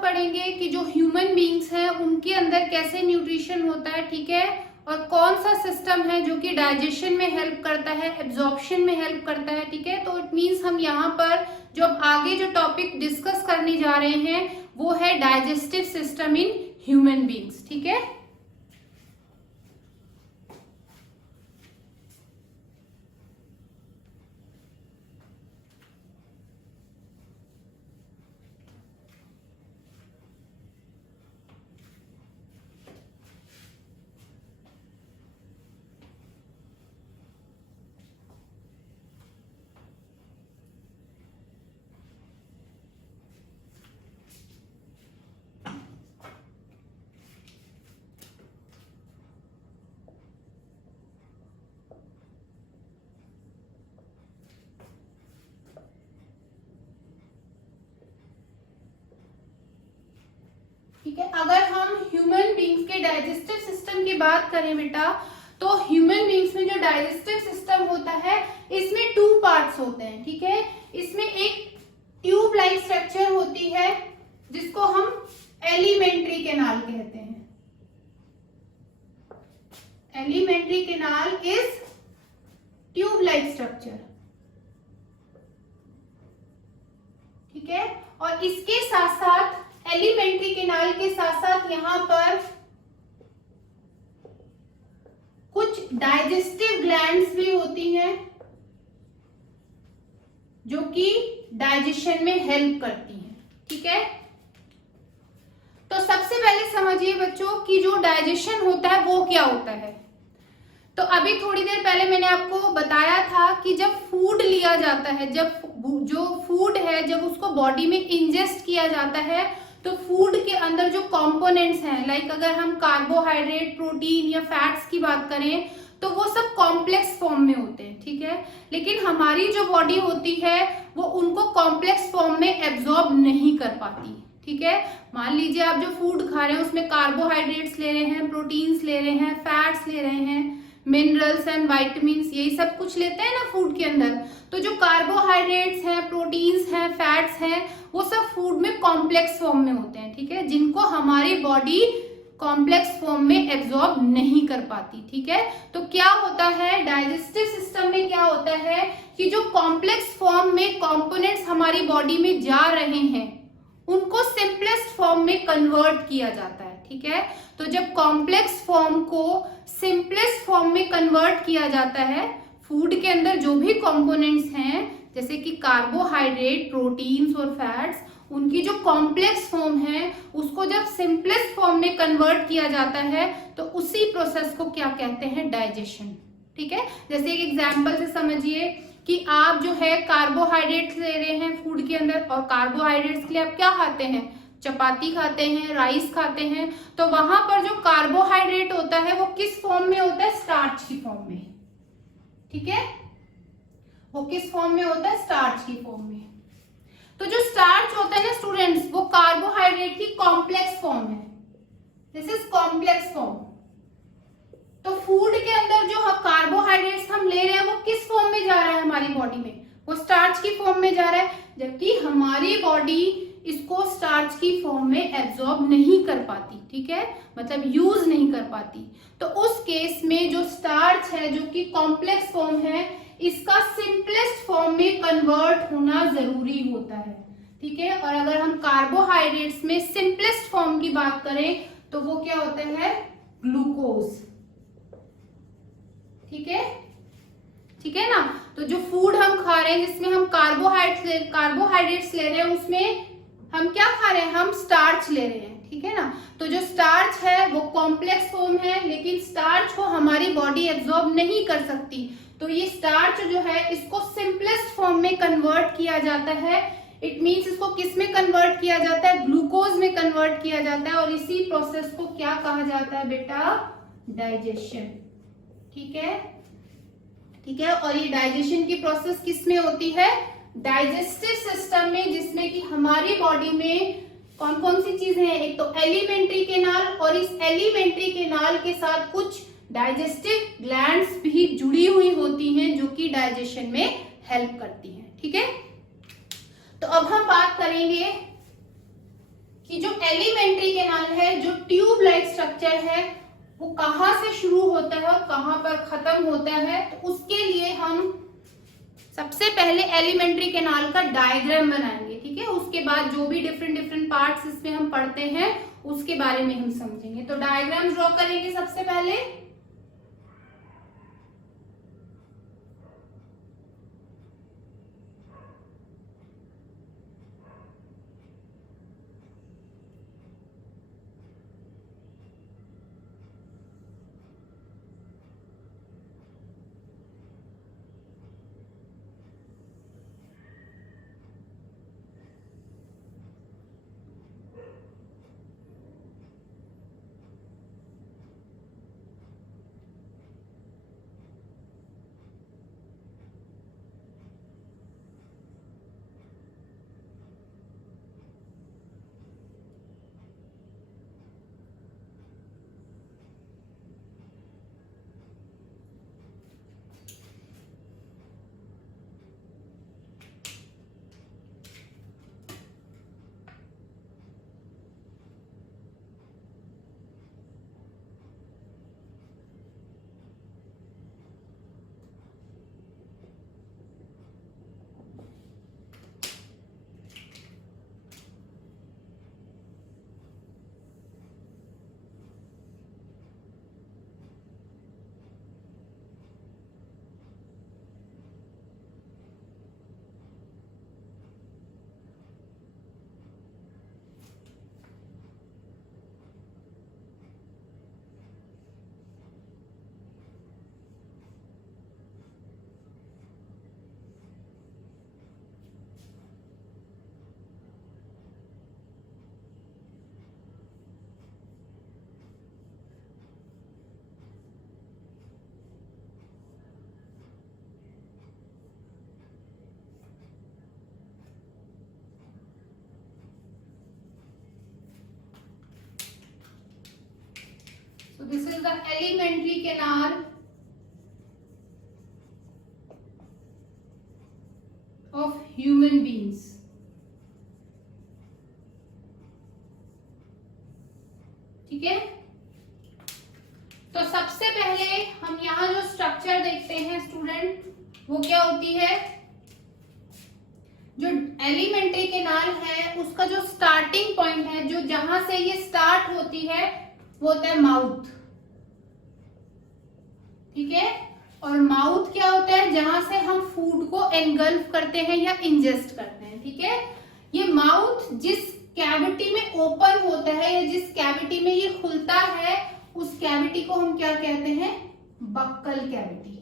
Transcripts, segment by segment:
हम पढ़ेंगे कि जो ह्यूमन बींग्स हैं उनके अंदर कैसे न्यूट्रिशन होता है, ठीक है, और कौन सा सिस्टम है जो कि डाइजेशन में हेल्प करता है, एब्जॉर्प्शन में हेल्प करता है, ठीक है। तो इट मीन्स हम यहाँ पर जो आगे जो टॉपिक डिस्कस करने जा रहे हैं वो है digestive system in human beings, ठीक है। ठीक है, अगर हम ह्यूमन बींग्स के डाइजेस्टिव सिस्टम की बात करें बेटा, तो ह्यूमन बींग्स में जो डाइजेस्टिव सिस्टम होता है इसमें 2 पार्ट्स होते हैं, ठीक है। इसमें एक ट्यूब लाइक स्ट्रक्चर होती है जिसको हम एलिमेंट्री कैनाल कहते हैं। Alimentary canal is tube like structure, ठीक है। और इसके साथ साथ एलिमेंट्री कैनाल के साथ साथ यहां पर कुछ डाइजेस्टिव ग्लैंड्स भी होती हैं जो कि डाइजेशन में हेल्प करती हैं, ठीक है। तो सबसे पहले समझिए बच्चों कि जो डाइजेशन होता है वो क्या होता है। तो अभी थोड़ी देर पहले मैंने आपको बताया था कि जब फूड लिया जाता है, जब जो फूड है जब उसको बॉडी में इंजेस्ट किया जाता है तो फूड के अंदर जो कंपोनेंट्स हैं, लाइक अगर हम कार्बोहाइड्रेट, प्रोटीन या फैट्स की बात करें तो वो सब कॉम्प्लेक्स फॉर्म में होते हैं, ठीक है। लेकिन हमारी जो बॉडी होती है वो उनको कॉम्प्लेक्स फॉर्म में एब्जॉर्ब नहीं कर पाती, ठीक है। मान लीजिए आप जो फूड खा रहे हैं उसमें कार्बोहाइड्रेट्स ले रहे हैं, प्रोटीन्स ले रहे हैं, फैट्स ले रहे हैं, मिनरल्स एंड वाइटामिन्स, यही सब कुछ लेते हैं ना फूड के अंदर। तो जो कार्बोहाइड्रेट्स हैं, प्रोटीन्स हैं, फैट्स हैं, वो सब फूड में कॉम्प्लेक्स फॉर्म में होते हैं, ठीक है, जिनको हमारी बॉडी कॉम्प्लेक्स फॉर्म में एब्जॉर्ब नहीं कर पाती, ठीक है। तो क्या होता है डाइजेस्टिव सिस्टम में, क्या होता है कि जो कॉम्प्लेक्स फॉर्म में कंपोनेंट्स हमारी बॉडी में जा रहे हैं उनको सिंपलेस्ट फॉर्म में कन्वर्ट किया जाता है, ठीक है। तो जब कॉम्प्लेक्स फॉर्म को सिंपलेस्ट फॉर्म में कन्वर्ट किया जाता है, फूड के अंदर जो भी कंपोनेंट्स हैं जैसे कि कार्बोहाइड्रेट, प्रोटीन्स और फैट्स, उनकी जो कॉम्प्लेक्स फॉर्म है उसको जब सिंपलेस्ट फॉर्म में कन्वर्ट किया जाता है तो उसी प्रोसेस को क्या कहते हैं, डाइजेशन, ठीक है। जैसे एक एग्जांपल से समझिए कि आप जो है कार्बोहाइड्रेट्स ले रहे हैं फूड के अंदर, और कार्बोहाइड्रेट्स के लिए आप क्या खाते हैं, चपाती खाते हैं, राइस खाते हैं। तो वहां पर जो कार्बोहाइड्रेट होता है वो किस फॉर्म में होता है, स्टार्च की फॉर्म में, ठीक है। वो किस फॉर्म में होता है, स्टार्च की फॉर्म में। तो जो स्टार्च होता है ना स्टूडेंट्स, वो कार्बोहाइड्रेट की कॉम्प्लेक्स फॉर्म है, दिस इज कॉम्प्लेक्स फॉर्म। तो फूड के अंदर जो कार्बोहाइड्रेट्स हम ले रहे हैं वो किस फॉर्म में जा रहा है हमारी बॉडी में, वो स्टार्च की फॉर्म में जा रहा है, जबकि हमारी बॉडी इसको स्टार्च की फॉर्म में एब्जॉर्ब नहीं कर पाती, ठीक है, मतलब यूज नहीं कर पाती। तो उस केस में जो स्टार्च है जो कि कॉम्प्लेक्स फॉर्म है, इसका सिंपलेस्ट फॉर्म में कन्वर्ट होना जरूरी होता है, ठीक है। और अगर हम कार्बोहाइड्रेट्स में सिंपलेस्ट फॉर्म की बात करें तो वो क्या होता है, ग्लूकोज, ठीक है, ठीक है ना। तो जो फूड हम खा रहे हैं जिसमें हम कार्बोहाइड्रेट्स ले रहे हैं उसमें हम क्या खा रहे हैं, हम स्टार्च ले रहे हैं, ठीक है ना। तो जो स्टार्च है वो कॉम्प्लेक्स फॉर्म है, लेकिन स्टार्च को हमारी बॉडी एब्जॉर्ब नहीं कर सकती। तो ये स्टार्च जो है इसको सिंपलेस्ट फॉर्म में कन्वर्ट किया जाता है। इट मींस इसको किस में कन्वर्ट किया जाता है, ग्लूकोज में कन्वर्ट किया जाता है, और इसी प्रोसेस को क्या कहा जाता है बेटा, डाइजेशन, ठीक है, ठीक है। और ये डाइजेशन की प्रोसेस किस में होती है, डाइजेस्टिव सिस्टम में, जिसमें कि हमारी बॉडी में कौन कौन सी चीजें हैं, एक तो एलिमेंट्री कैनाल, और इस एलिमेंट्री कैनाल के साथ कुछ डाइजेस्टिव ग्लैंड्स भी जुड़ी हुई होती हैं जो कि डाइजेशन में हेल्प करती हैं, ठीक है। तो अब हम बात करेंगे कि जो एलिमेंट्री कैनाल है, जो ट्यूब लाइक स्ट्रक्चर है, वो कहाँ से शुरू होता है और कहाँ पर खत्म होता है। तो उसके लिए हम सबसे पहले एलिमेंट्री कैनाल का डायग्राम बनाएंगे, ठीक है। उसके बाद जो भी डिफरेंट डिफरेंट पार्ट्स इसमें हम पढ़ते हैं उसके बारे में हम समझेंगे। तो डायग्राम ड्रॉ करेंगे सबसे पहले। So this is the elementary canal of human beings. ठीक है। तो सबसे पहले हम यहाँ जो स्ट्रक्चर देखते हैं स्टूडेंट, वो क्या होती है, जो एलिमेंट्री कैनाल है उसका जो स्टार्टिंग पॉइंट है, जो जहां से ये स्टार्ट होती है, वो होता है माउथ। ठीक है। और माउथ क्या होता है, जहां से हम फूड को एनगल्फ करते हैं या इंजेस्ट करते हैं। ठीक है। ये माउथ जिस कैविटी में ओपन होता है या जिस कैविटी में ये खुलता है, उस कैविटी को हम क्या कहते हैं, बक्कल कैविटी।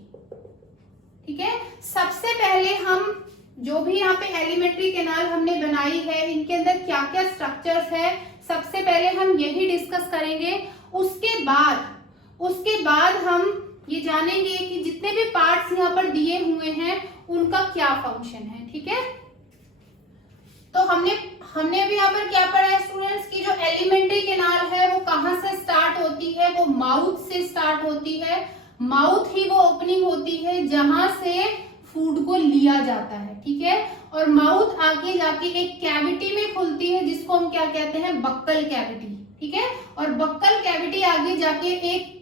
ठीक है। सबसे पहले हम जो भी यहाँ पे एलिमेंट्री कैनाल हमने बनाई है, इनके अंदर क्या क्या स्ट्रक्चर्स है, सबसे पहले हम यही डिस्कस करेंगे। उसके बाद हम ये जानेंगे कि जितने भी पार्ट्स यहाँ पर दिए हुए हैं उनका क्या फंक्शन है। ठीक है। तो हमने अभी यहाँ पर क्या पढ़ा है स्टूडेंट्स, की जो एलिमेंट्री कैनाल है वो कहाँ से स्टार्ट होती है, वो माउथ से स्टार्ट होती है। माउथ ही वो ओपनिंग होती है जहां से फूड को लिया जाता है। ठीक है। और माउथ आगे जाके एक कैविटी में खुलती है जिसको हम क्या कहते हैं, बक्कल कैविटी। ठीक है। और बक्कल कैविटी आगे जाके एक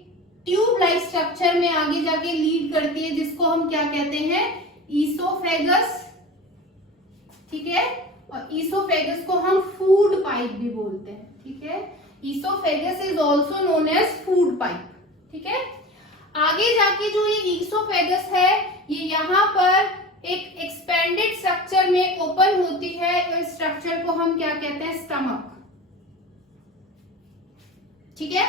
ट्यूब लाइक स्ट्रक्चर में आगे जाके लीड करती है जिसको हम क्या कहते हैं, ईसोफेगस। ठीक है। और ईसोफेगस को हम फूड पाइप भी बोलते हैं। ठीक है। Oesophagus is also known as food pipe. ठीक है। आगे जाके जो ये ईसोफेगस है, ये यहाँ पर एक एक्सपेंडेड स्ट्रक्चर में ओपन होती है। इस स्ट्रक्चर को हम क्या कहते हैं, स्टमक। ठीक है।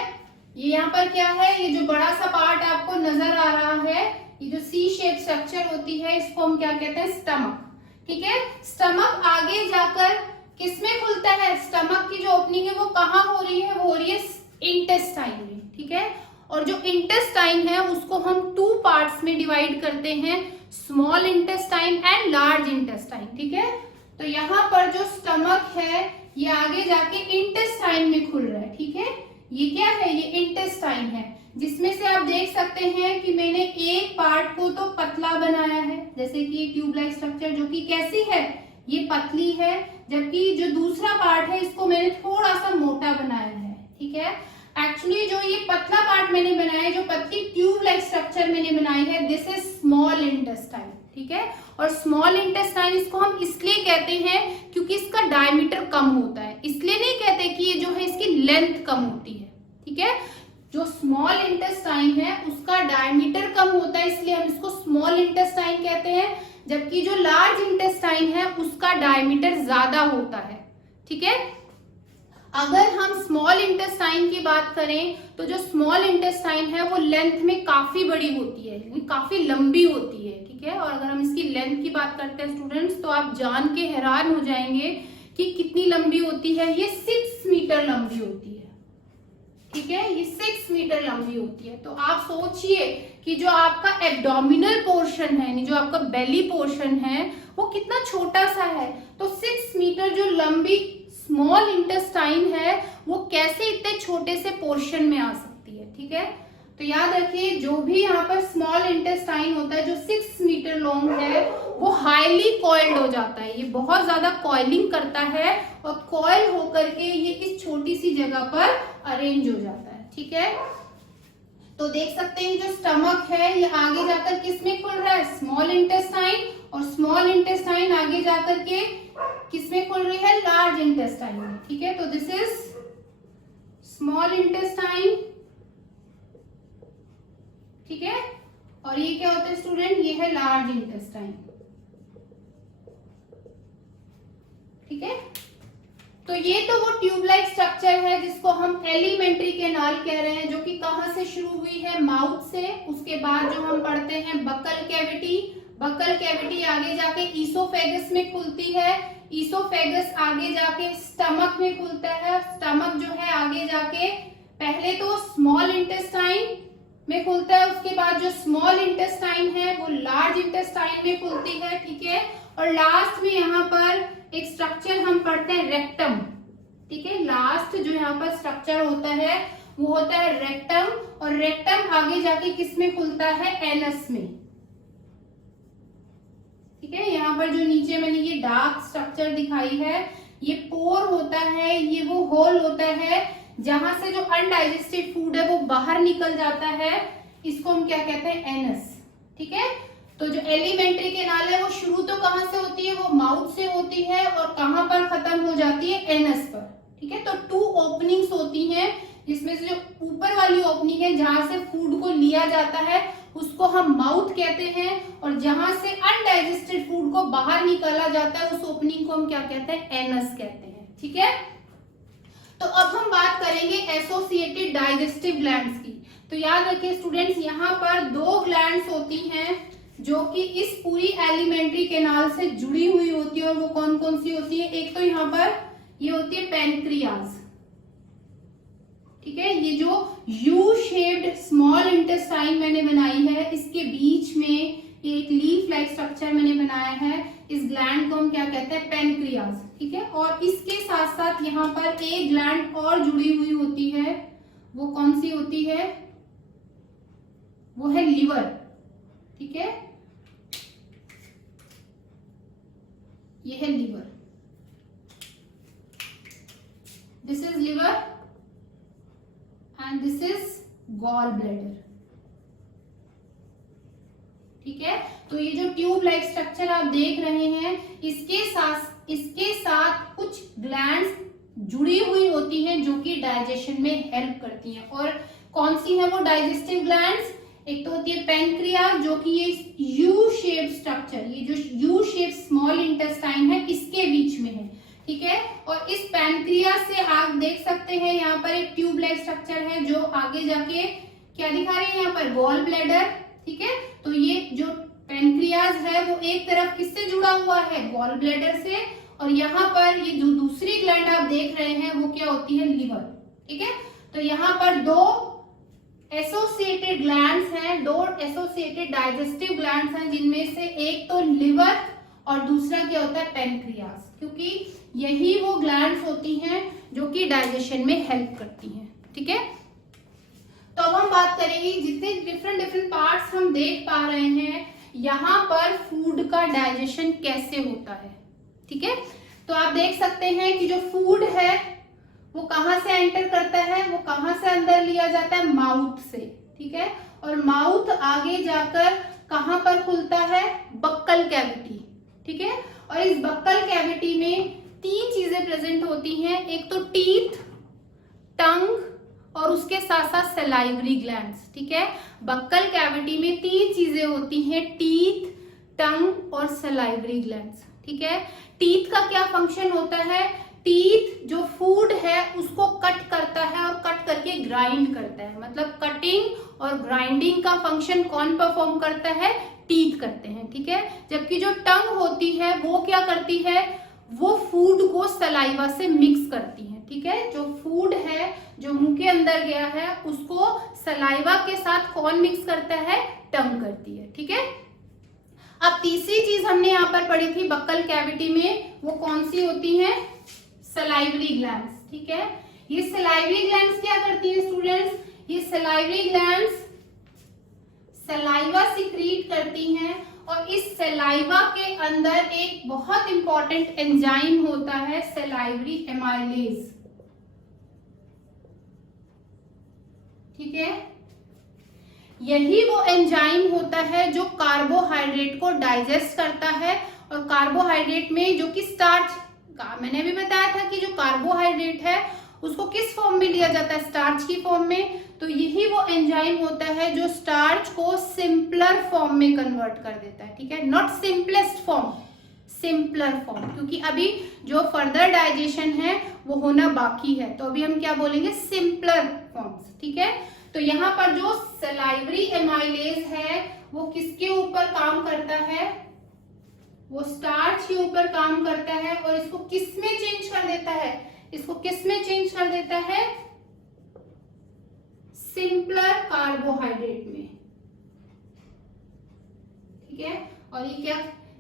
ये यहाँ पर क्या है, ये जो बड़ा सा पार्ट आपको नजर आ रहा है, ये जो सी शेप स्ट्रक्चर होती है, इसको हम क्या कहते हैं, स्टमक। ठीक है। स्टमक आगे जाकर किसमें खुलता है, स्टमक की जो ओपनिंग है वो कहाँ हो रही है, वो हो रही है इंटेस्टाइन में। ठीक है। और जो इंटेस्टाइन है उसको हम 2 पार्ट्स में डिवाइड करते हैं, small intestine and large intestine. ठीक है। तो यहाँ पर जो स्टमक है ये आगे जाके इंटेस्टाइन में खुल रहा है। ठीक है। ये क्या है, ये इंटेस्टाइन है, जिसमें से आप देख सकते हैं कि मैंने एक पार्ट को तो पतला बनाया है, जैसे कि ये ट्यूब लाइक स्ट्रक्चर जो कि कैसी है, ये पतली है, जबकि जो दूसरा पार्ट है इसको मैंने थोड़ा सा मोटा बनाया है। ठीक है, एक्चुअली जो ये पतला पार्ट मैंने बनाया है, जो पतली ट्यूब लाइक स्ट्रक्चर मैंने बनाई है, दिस इज स्मॉल इंटेस्टाइन। ठीक है, और स्मॉल इंटेस्टाइन इसको हम इसलिए कहते हैं क्योंकि इसका डायमीटर कम होता है, इसलिए नहीं कहते कि ये जो है इसकी लेंथ कम होती है। ठीक है, जो स्मॉल इंटेस्टाइन है उसका डायमीटर कम होता है, इसलिए हम इसको स्मॉल इंटेस्टाइन कहते हैं, जबकि जो लार्ज इंटेस्टाइन है उसका डायमीटर ज्यादा होता है। ठीक है, अगर हम स्मॉल इंटेस्टाइन की बात करें तो जो स्मॉल इंटेस्टाइन है वो लेंथ में काफी बड़ी होती है, काफी लंबी होती है। ठीक है, और अगर हम इसकी लेंथ की बात करते हैं स्टूडेंट्स, तो आप जान के हैरान हो जाएंगे कि कितनी लंबी होती है। ये 6 मीटर लंबी होती है। ठीक है, ये 6 मीटर लंबी होती है। तो आप सोचिए कि जो आपका एब्डोमिनल पोर्शन है, यानी जो आपका बेली पोर्शन है, वो कितना छोटा सा है। तो 6 मीटर जो लंबी स्मॉल इंटेस्टाइन है वो कैसे इतने छोटे से पोर्शन में आ सकती है। ठीक है, तो याद रखिए जो भी यहाँ पर स्मॉल इंटेस्टाइन होता है जो 6 मीटर लॉन्ग है वो हाईली कॉइल्ड हो जाता है, ये बहुत ज्यादा कॉइलिंग करता है और कॉइल होकर के ये इस छोटी सी जगह पर अरेंज हो जाता है। ठीक है, तो देख सकते हैं जो स्टमक है ये आगे जाकर किस में खुल रहा है, स्मॉल इंटेस्टाइन, और स्मॉल इंटेस्टाइन आगे जाकर के किस में खुल रही है, लार्ज इंटेस्टाइन में। ठीक है, तो दिस इज स्मॉल इंटेस्टाइन। ठीक है, और ये क्या होता है स्टूडेंट, ये है लार्ज इंटेस्टाइन। ठीक है, तो ये तो वो ट्यूब लाइक स्ट्रक्चर है जिसको हम एलिमेंट्री कैनाल कह रहे हैं, जो कि कहां से शुरू हुई है, माउथ से। उसके बाद जो हम पढ़ते हैं बकल कैविटी, बकल कैविटी आगे जाके ईसोफेगस में खुलती है, ईसोफेगस आगे जाके स्टमक में खुलता है, स्टमक जो है आगे जाके पहले तो स्मॉल इंटेस्टाइन में खुलता है, उसके बाद जो स्मॉल इंटेस्टाइन है वो लार्ज इंटेस्टाइन में खुलती है। ठीक है, और लास्ट में यहाँ पर एक स्ट्रक्चर हम पढ़ते हैं रेक्टम। ठीक है, लास्ट जो यहाँ पर स्ट्रक्चर होता है वो होता है रेक्टम, और रेक्टम आगे जाके किस में खुलता है, एनस में। ठीक है, यहाँ पर जो नीचे मैंने ये डार्क स्ट्रक्चर दिखाई है ये पोर होता है, ये वो होल होता है जहां से जो अनडाइजेस्टेड फूड है वो बाहर निकल जाता है, इसको हम क्या कहते हैं, एनस। ठीक है, तो जो एलिमेंट्री कैनाल है वो शुरू तो कहां से होती है, वो माउथ से होती है, और कहां पर खत्म हो जाती है, एनस पर। ठीक है, तो 2 ओपनिंग्स होती हैं, जिसमें से जो ऊपर वाली ओपनिंग है जहां से फूड को लिया जाता है उसको हम माउथ कहते हैं, और जहां से अनडाइजेस्टेड फूड को बाहर निकाला जाता है उस ओपनिंग को हम क्या कहते हैं, एनस कहते हैं। ठीक है, तो अब हम बात करेंगे एसोसिएटेड डाइजेस्टिव ग्लैंड्स की। तो याद रखिए स्टूडेंट्स, यहाँ पर 2 ग्लैंड्स होती हैं जो कि इस पूरी एलिमेंट्री कैनाल से जुड़ी हुई होती है, और वो कौन कौन सी होती है, एक तो यहाँ पर ये होती है पैनक्रियाज। ठीक है, ये जो यू शेप्ड स्मॉल इंटेस्टाइन मैंने बनाई है, इसके बीच में एक लीफ लाइक स्ट्रक्चर मैंने बनाया है, इस ग्लैंड को हम क्या कहते हैं, पैनक्रियाज। ठीक है, और इसके साथ साथ यहाँ पर एक ग्लैंड और जुड़ी हुई होती है, वो कौन सी होती है, वो है लिवर। ठीक है, ये है liver, this is liver and this is gall bladder. ठीक है, तो ये जो ट्यूब लाइक स्ट्रक्चर आप देख रहे हैं इसके साथ कुछ ग्लैंड्स जुड़ी हुई होती हैं जो कि डाइजेशन में हेल्प करती हैं। और कौन सी है वो डाइजेस्टिव ग्लैंड्स, एक तो होती है पैनक्रियाज जो कि ये यू शेप स्ट्रक्चर, ये जो यू शेप स्मॉल इंटेस्टाइन है इसके बीच में है। ठीक है, और इस पैनक्रियाज से आप देख सकते हैं यहाँ पर एक ट्यूब लाइक स्ट्रक्चर है जो आगे जाके क्या दिखा रहे हैं यहाँ पर, गॉल ब्लैडर। ठीक है, तो ये जो पैनक्रियाज है वो एक तरफ किससे जुड़ा हुआ है, गॉल ब्लैडर से, और यहाँ पर ये जो दूसरी ग्लैंड आप देख रहे हैं वो क्या होती है, लिवर। ठीक है, तो यहाँ पर 2 एसोसिएटेड ग्लैंड्स हैं, 2 एसोसिएटेड डाइजेस्टिव ग्लैंड्स हैं, जिनमें से एक तो लिवर और दूसरा क्या होता है, पैनक्रियाज, क्योंकि यही वो ग्लैंड्स होती हैं जो कि डाइजेशन में हेल्प करती हैं। ठीक है, तो अब हम बात करेंगे जितने डिफरेंट पार्ट्स हम देख पा रहे हैं यहाँ पर फूड का डाइजेशन कैसे होता है। ठीक है। तो आप देख सकते हैं कि जो फूड है वो कहाँ से एंटर करता है, वो कहाँ से अंदर लिया जाता है, माउथ से, ठीक है। और माउथ आगे जाकर कहाँ पर खुलता है, बक्कल कैविटी, ठीक है। और इस बक्कल कैविटी में 3 चीजें प्रेजेंट होती हैं, एक तो टीथ, टंग और उसके साथ साथ सलाइवरी ग्लैंड्स, ठीक है। बक्कल कैविटी में 3 चीजें होती हैं, टीथ, टंग और सलाइवरी ग्लैंड्स, ठीक है। टीथ का क्या फंक्शन होता है, टीथ जो फूड है उसको कट करता है और कट करके ग्राइंड करता है, मतलब कटिंग और ग्राइंडिंग का फंक्शन कौन परफॉर्म करता है, टीथ करते हैं, ठीक है। जबकि जो टंग होती है वो क्या करती है, वो फूड को सलाइवा से मिक्स करती है, ठीक है। जो फूड है जो मुंह के अंदर गया है उसको सलाइवा के साथ कौन मिक्स करता है, टंग करती है, ठीक है। अब तीसरी चीज हमने यहाँ पर पढ़ी थी बक्कल कैविटी में, वो कौन सी होती है, सलाइवरी ग्लैंड्स, ठीक है। ये सलाइवरी ग्लैंड्स क्या करती हैं स्टूडेंट्स, ये सलाइवरी ग्लैंड्स सलाइवा सिक्रीट करती हैं और इस सलाइवा के अंदर एक बहुत इंपॉर्टेंट एंजाइम होता है सलाइवरी एमाइलेज, ठीक है। यही वो एंजाइम होता है जो कार्बोहाइड्रेट को डाइजेस्ट करता है और कार्बोहाइड्रेट में जो कि स्टार्च का, मैंने भी बताया था कि जो कार्बोहाइड्रेट है उसको किस फॉर्म में लिया जाता है, स्टार्च की फॉर्म में। तो यही वो एंजाइम होता है जो स्टार्च को सिंपलर फॉर्म में कन्वर्ट कर देता है, ठीक है। Not simplest form, simpler form, क्योंकि अभी जो फर्दर डाइजेशन है वो होना बाकी है, तो अभी हम क्या बोलेंगे, सिंपलर फॉर्म्स, ठीक है। तो यहाँ पर जो सलाइवरी एमाइलेज है वो किसके ऊपर काम करता है, वो स्टार्च के ऊपर काम करता है और इसको किस में चेंज कर देता है, इसको किस में चेंज कर देता है, सिंपलर कार्बोहाइड्रेट में, ठीक है। और ये क्या,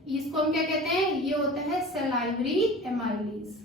इसको हम क्या कहते हैं, ये होता है सलाइवरी एमाइलेज,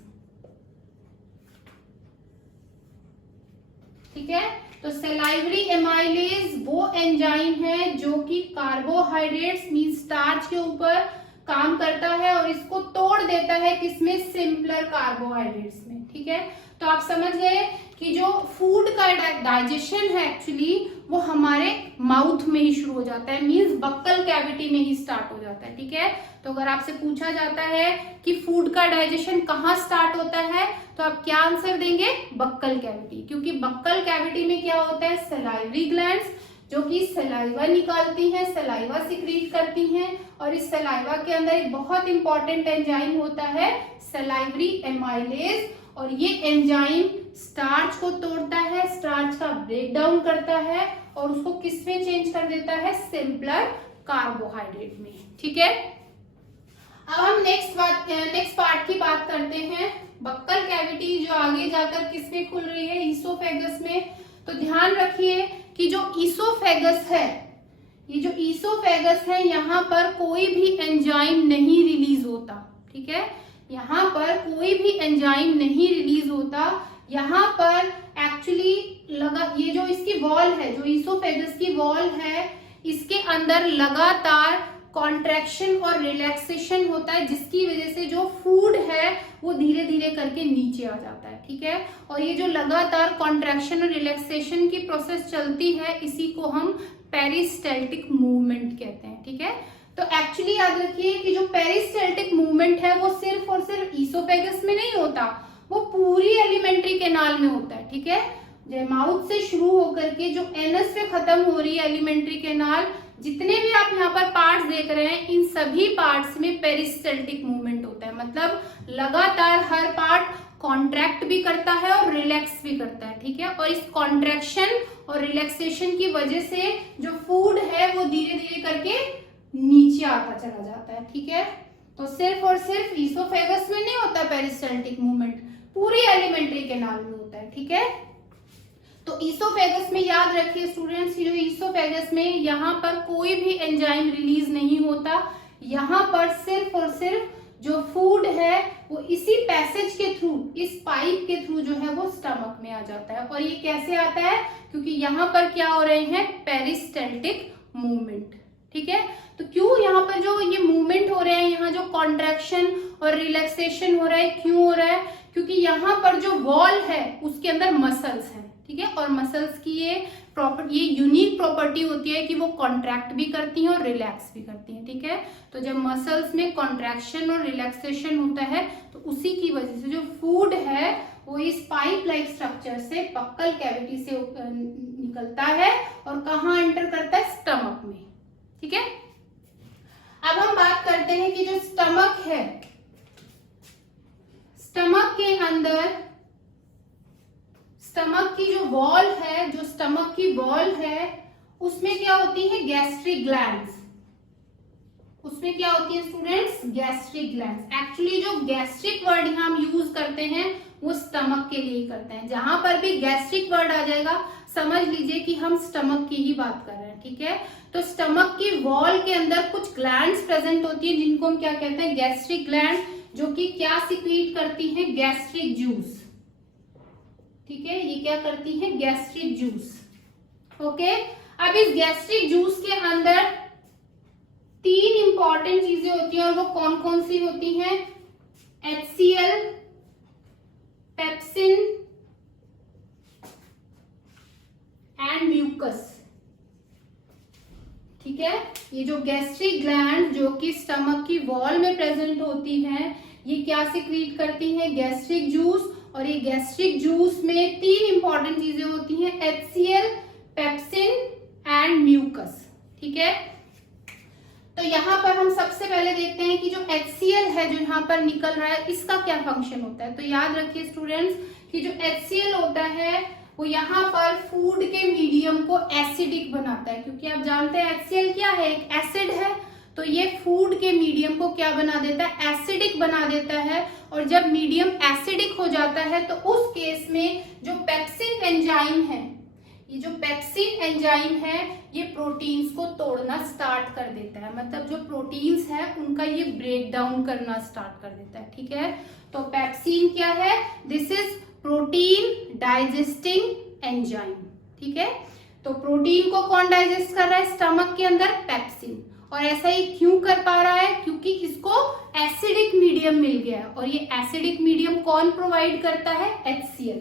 ठीक है। तो सलाइवरी एमाइलेज वो एंजाइम है जो कि कार्बोहाइड्रेट्स मीन स्टार्च के ऊपर काम करता है और इसको तोड़ देता है किसमें, सिंपलर कार्बोहाइड्रेट्स में, ठीक है। तो आप समझ गए कि जो फूड का डाइजेशन है एक्चुअली वो हमारे माउथ में ही शुरू हो जाता है, मींस बक्कल कैविटी में ही स्टार्ट हो जाता है, ठीक है। तो अगर आपसे पूछा जाता है कि फूड का डाइजेशन कहाँ स्टार्ट होता है तो आप क्या आंसर देंगे, बक्कल कैविटी, क्योंकि बक्कल कैविटी में क्या होता है, सलाइवरी ग्लैंड्स जो कि सलाइवा निकालती हैं, सलाइवा सिक्रीट करती हैं और इस सलाइवा के अंदर एक बहुत इंपॉर्टेंट एंजाइम होता है सलाइवरी एमाइलेज और ये एंजाइम स्टार्च को तोड़ता है, स्टार्च का ब्रेक डाउन करता है और उसको किस में चेंज कर देता है, सिंपलर कार्बोहाइड्रेट में, ठीक है। अब हम नेक्स्ट पार्ट की बात करते हैं, बक्कल कैविटी जो आगे जाकर किस में खुल रही है, ईसोफेगस में। तो ध्यान रखिए कि जो ईसोफेगस है, ये जो ईसोफेगस है यहाँ पर कोई भी एंजाइम नहीं रिलीज होता, ठीक है। यहाँ पर कोई भी एंजाइम नहीं रिलीज होता, यहाँ पर एक्चुअली ये जो इसकी वॉल है, जो ईसोफेगस की वॉल है, इसके अंदर लगातार कॉन्ट्रैक्शन और रिलैक्सेशन होता है जिसकी वजह से जो फूड है वो धीरे धीरे करके नीचे आ जाता है, ठीक है। और ये जो लगातार कॉन्ट्रैक्शन और रिलैक्सेशन की प्रोसेस चलती है इसी को हम पेरिस्टैल्टिक मूवमेंट कहते हैं, ठीक है। तो एक्चुअली याद रखिए कि जो पेरिस्टैल्टिक मूवमेंट है वो सिर्फ और सिर्फ ईसोफेगस में नहीं होता, वो पूरी एलिमेंट्री कैनाल में होता है, ठीक है। माउथ से शुरू होकर के जो एनस पे खत्म हो रही है एलिमेंट्री कैनाल, जितने भी आप यहाँ पर पार्ट्स देख रहे हैं इन सभी पार्ट्स में पेरिस्टैल्टिक मूवमेंट होता है, मतलब लगातार हर पार्ट कॉन्ट्रैक्ट भी करता है और रिलैक्स भी करता है, ठीक है। और इस कॉन्ट्रैक्शन और रिलैक्सेशन की वजह से जो फूड है वो धीरे धीरे करके नीचे आता चला जाता है, ठीक है। तो सिर्फ और सिर्फ ईसोफेगस में नहीं होता पेरिस्टैल्टिक मूवमेंट, पूरी एलिमेंट्री कैनाल में होता है, ठीक है। तो ईसोफेगस में याद रखिए स्टूडेंट्स, जो ईसोफेगस में यहाँ पर कोई भी एंजाइम रिलीज नहीं होता, यहाँ पर सिर्फ और सिर्फ जो फूड है वो इसी पैसेज के थ्रू, इस पाइप के थ्रू जो है वो स्टमक में आ जाता है। और ये कैसे आता है, क्योंकि यहाँ पर क्या हो रहे हैं, पेरिस्टैल्टिक मूवमेंट, ठीक है। तो क्यों यहाँ पर जो ये मूवमेंट हो रहे हैं, यहाँ जो कॉन्ट्रैक्शन और रिलैक्सेशन हो रहा है, क्यों हो रहा है? क्योंकि यहाँ पर जो वॉल है उसके अंदर मसल्स हैं, ठीक है, और मसल्स की ये यूनिक प्रॉपर्टी होती है कि वो कॉन्ट्रैक्ट भी करती हैं और रिलैक्स भी करती हैं, ठीक है। तो जब मसल्स में कॉन्ट्रैक्शन और रिलैक्सेशन होता है तो उसी की वजह से जो फूड है वो इस पाइप लाइक स्ट्रक्चर से बक्कल कैविटी से निकलता है और कहाँ एंटर करता है? स्टमक में, ठीक है। अब हम बात करते हैं कि जो स्टमक है, स्टमक के अंदर स्टमक की जो वॉल है, जो स्टमक की वॉल है उसमें क्या होती है? Gastric glands. उसमें क्या होती है स्टूडेंट्स? Gastric glands. एक्चुअली जो गैस्ट्रिक वर्ड यहाँ हम यूज करते हैं वो स्टमक के लिए करते हैं। जहां पर भी गैस्ट्रिक वर्ड आ जाएगा समझ लीजिए कि हम स्टमक की ही बात कर रहे हैं, ठीक है। तो स्टमक की वॉल के अंदर कुछ ग्लैंड्स प्रेजेंट होती है जिनको हम क्या कहते हैं? गैस्ट्रिक ग्लैंड, जो कि क्या सिक्रीट करती है? गैस्ट्रिक जूस, ठीक है। ये क्या करती है? Gastric juice, okay. अब इस गैस्ट्रिक जूस के अंदर 3 इंपॉर्टेंट चीजें होती हैं और वो कौन कौन सी होती हैं? HCl, पेप्सिन एंड म्यूकस, ठीक है। ये जो गैस्ट्रिक ग्लैंड जो कि स्टमक की वॉल में प्रेजेंट होती हैं, ये क्या सिक्रीट करती हैं? Gastric juice. और ये गैस्ट्रिक जूस में 3 इंपॉर्टेंट चीजें होती हैं, HCl, पेप्सिन एंड म्यूकस, ठीक है। तो यहाँ पर हम सबसे पहले देखते हैं कि जो HCl है जो यहाँ पर निकल रहा है इसका क्या फंक्शन होता है। तो याद रखिए स्टूडेंट्स कि जो HCl होता है वो यहाँ पर फूड के मीडियम को एसिडिक बनाता है, क्योंकि आप जानते हैं HCl क्या है? एक एसिड है। तो ये फूड के मीडियम को क्या बना देता है? एसिडिक बना देता है। और जब मीडियम एसिडिक हो जाता है तो उस केस में जो पेप्सिन एंजाइम है, ये जो पेप्सिन एंजाइम है ये प्रोटीन्स को तोड़ना स्टार्ट कर देता है। मतलब जो प्रोटीन्स है उनका ये ब्रेक डाउन करना स्टार्ट कर देता है, ठीक है। तो पेप्सिन क्या है? This is protein digesting enzyme, ठीक है। तो प्रोटीन को कौन डाइजेस्ट कर रहा है स्टमक के अंदर? पेप्सिन। और ऐसा ही क्यों कर पा रहा है? क्योंकि इसको एसिडिक मीडियम मिल गया है। और ये एसिडिक मीडियम कौन प्रोवाइड करता है? HCl,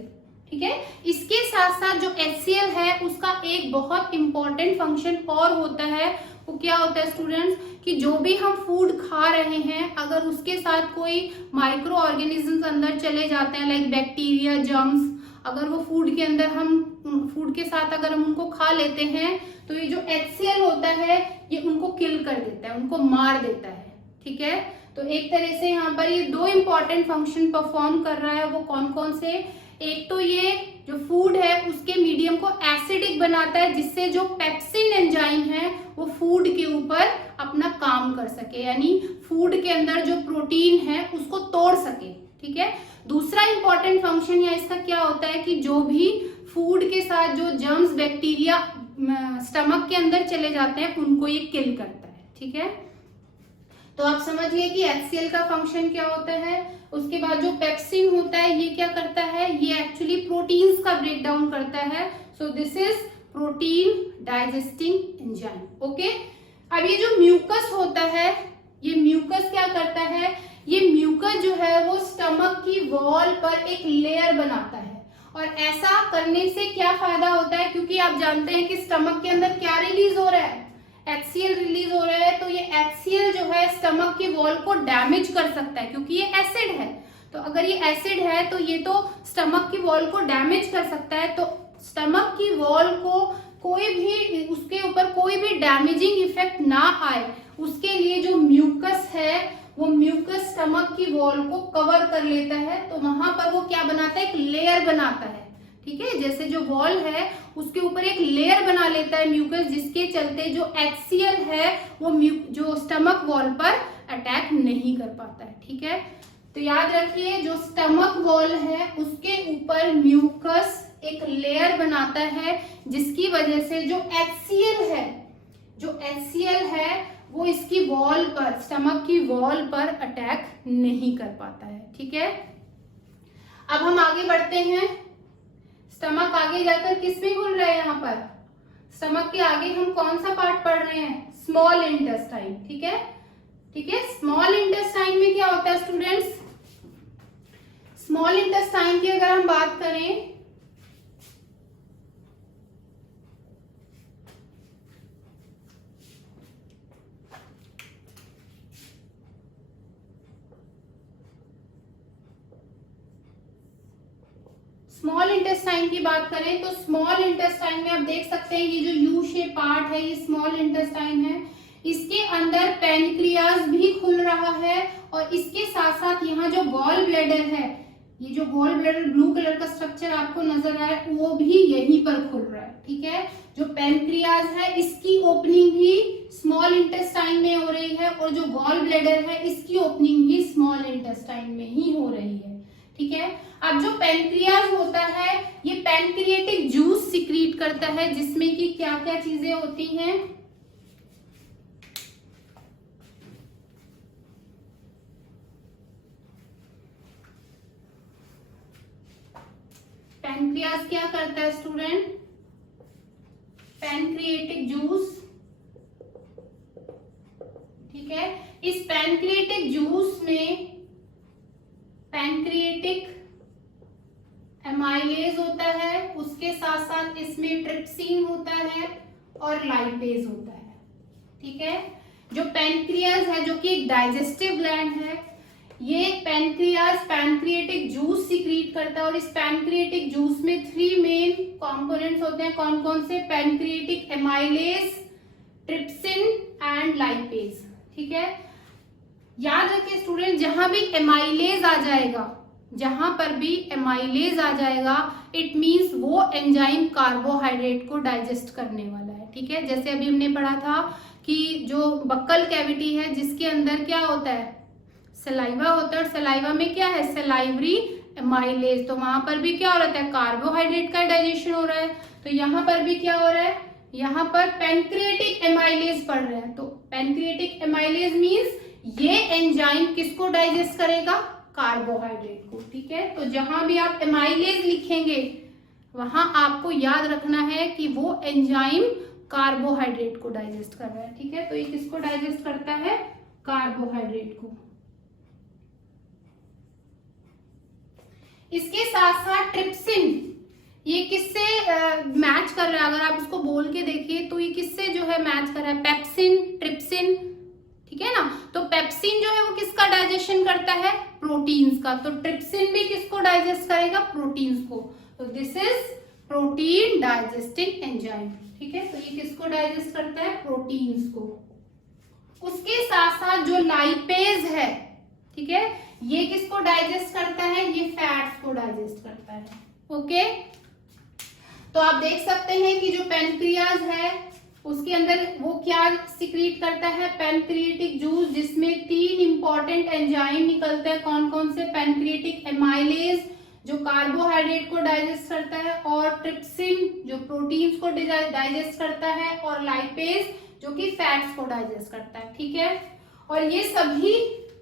ठीक है। इसके साथ साथ जो HCl है उसका एक बहुत इंपॉर्टेंट फंक्शन और होता है। वो क्या होता है स्टूडेंट्स? कि जो भी हम फूड खा रहे हैं अगर उसके साथ कोई माइक्रो ऑर्गेनिजम्स अंदर चले जाते हैं, लाइक बैक्टीरिया, जर्म्स, अगर वो फूड के अंदर फूड के साथ अगर हम उनको खा लेते हैं तो ये जो HCl होता है ये उनको किल कर देता है, उनको मार देता है, ठीक है। तो एक तरह से यहाँ पर ये 2 इंपॉर्टेंट फंक्शन परफॉर्म कर रहा है। वो कौन कौन से? एक तो ये जो फूड है उसके मीडियम को एसिडिक बनाता है जिससे जो पेप्सिन एंजाइम है वो फूड के ऊपर अपना काम कर सके, यानी फूड के अंदर जो प्रोटीन है उसको तोड़ सके, ठीक है। दूसरा इंपॉर्टेंट फंक्शन या इसका क्या होता है कि जो भी फूड के साथ जो जर्म्स, बैक्टीरिया स्टमक के अंदर चले जाते हैं उनको ये किल करता है, ठीक है। तो आप समझिए कि HCl का फंक्शन क्या होता है। उसके बाद जो पेप्सिन होता है ये क्या करता है? ये एक्चुअली प्रोटीन्स का ब्रेक डाउन करता है। So this is protein digesting enzyme, okay. अब ये जो म्यूकस होता है, ये म्यूकस क्या करता है? ये म्यूकस जो है वो स्टमक की वॉल पर एक लेयर बनाता है। और ऐसा करने से क्या फायदा होता है? क्योंकि आप जानते हैं कि स्टमक के अंदर क्या रिलीज हो रहा है? HCl रिलीज हो रहा है। तो ये HCl जो है स्टमक की वॉल को डैमेज कर सकता है क्योंकि ये एसिड है। तो अगर ये एसिड है तो ये तो स्टमक की वॉल को डैमेज कर सकता है। तो स्टमक की वॉल को कोई भी उसके ऊपर कोई भी डैमेजिंग इफेक्ट ना आए उसके लिए जो म्यूकस है वो म्यूकस स्टमक की वॉल को कवर कर लेता है। तो वहां पर वो क्या बनाता है? एक लेयर बनाता है, ठीक है। जैसे जो वॉल है उसके ऊपर एक लेयर बना लेता है म्यूकस, जिसके चलते जो HCl है वो जो स्टमक वॉल पर अटैक नहीं कर पाता है, ठीक है। तो याद रखिए जो स्टमक वॉल है उसके ऊपर म्यूकस एक लेयर बनाता है जिसकी वजह से जो HCl है वो इसकी वॉल पर, स्टमक की वॉल पर अटैक नहीं कर पाता है, ठीक है। अब हम आगे बढ़ते हैं। स्टमक आगे जाकर किस में खुल रहा है? यहाँ पर स्टमक के आगे हम कौन सा पार्ट पढ़ रहे हैं? स्मॉल इंटेस्टाइन, ठीक है, ठीक है। स्मॉल इंटेस्टाइन में क्या होता है स्टूडेंट्स, स्मॉल इंटेस्टाइन की अगर हम बात करें स्मॉल इंटेस्टाइन की बात करें तो स्मॉल इंटेस्टाइन में आप देख सकते हैं ये जो यू शेप पार्ट है ये स्मॉल इंटेस्टाइन है। इसके अंदर पैनक्रियाज भी खुल रहा है और इसके साथ साथ यहाँ जो गॉल ब्लैडर है, ये जो गॉल ब्लैडर ब्लू कलर का स्ट्रक्चर आपको नजर आ रहा है वो भी यहीं पर खुल रहा है, ठीक है। जो पैनक्रियाज है इसकी ओपनिंग भी स्मॉल इंटेस्टाइन में हो रही है और जो गॉल ब्लैडर है इसकी ओपनिंग भी स्मॉल इंटेस्टाइन में ही हो रही है, ठीक है। अब जो पैनक्रियाज होता है ये पैनक्रिएटिक जूस सिक्रीट करता है जिसमें कि क्या क्या चीजें होती हैं, पैनक्रियाज क्या करता है स्टूडेंट, पैनक्रिएटिक जूस, ठीक है। इस पैनक्रिएटिक जूस में पैनक्रिएटिक एमाइलेज होता है, उसके साथ साथ इसमें ट्रिप्सिन होता है और लाइपेज होता है, ठीक है। जो पैनक्रियाज है जो कि एक डाइजेस्टिव ग्लैंड है, ये पैनक्रियाज पैनक्रिएटिक जूस सिक्रीट करता है और इस पैनक्रिएटिक जूस में 3 मेन कंपोनेंट्स होते हैं। कौन कौन से, pancreatic amylase, trypsin and lipase, ठीक है। याद रखिए स्टूडेंट, जहां भी एमाइलेज आ जाएगा, जहां पर भी एमाइलेज आ जाएगा इट मींस वो एंजाइम कार्बोहाइड्रेट को डाइजेस्ट करने वाला है, ठीक है। जैसे अभी हमने पढ़ा था कि जो बक्कल कैविटी है जिसके अंदर क्या होता है, सलाइवा होता है और सलाइवा में क्या है, सलाइवरी एमाइलेज, तो वहां पर भी क्या हो रहा है, कार्बोहाइड्रेट का डाइजेशन हो रहा है। तो यहाँ पर भी क्या हो रहा है, यहाँ पर पैनक्रिएटिक एमाइलेज पढ़ रहे हैं, तो पैनक्रिएटिक एमाइलेज मींस ये एंजाइम किसको डाइजेस्ट करेगा, कार्बोहाइड्रेट को, ठीक है। तो जहां भी आप एमाइलेज लिखेंगे वहां आपको याद रखना है कि वो एंजाइम कार्बोहाइड्रेट को डाइजेस्ट कर रहा है, ठीक है। तो ये किसको डाइजेस्ट करता है, कार्बोहाइड्रेट को। इसके साथ साथ ट्रिप्सिन, ये किससे मैच कर रहा है, अगर आप इसको बोल के देखिए तो ये किससे जो है मैच कर रहा है, पेप्सिन, ट्रिप्सिन, ठीक है ना। तो पेप्सिन जो है वो किसका डाइजेशन करता है, प्रोटीन्स का, तो ट्रिप्सिन भी किसको डाइजेस्ट करेगा, प्रोटीन्स को। तो this is protein digesting enzyme, ठीक है। तो ये किसको डाइजेस्ट करता है, प्रोटीन्स को। उसके साथ साथ जो लाइपेज है, ठीक है, ये किसको डाइजेस्ट करता है, ये फैट्स को डाइजेस्ट करता है, ओके। तो आप देख सकते हैं कि जो पैनक्रियाज है उसके अंदर वो क्या सिक्रीट करता है, पैनक्रिएटिक जूस, जिसमें 3 इंपॉर्टेंट एंजाइम निकलते हैं। कौन कौन से, पैनक्रिएटिक एमाइलेज जो कार्बोहाइड्रेट को डाइजेस्ट करता है, और ट्रिप्सिन जो प्रोटीन्स को डाइजेस्ट करता है, और लाइपेज जो कि फैट्स को डाइजेस्ट करता है, ठीक है। और ये सभी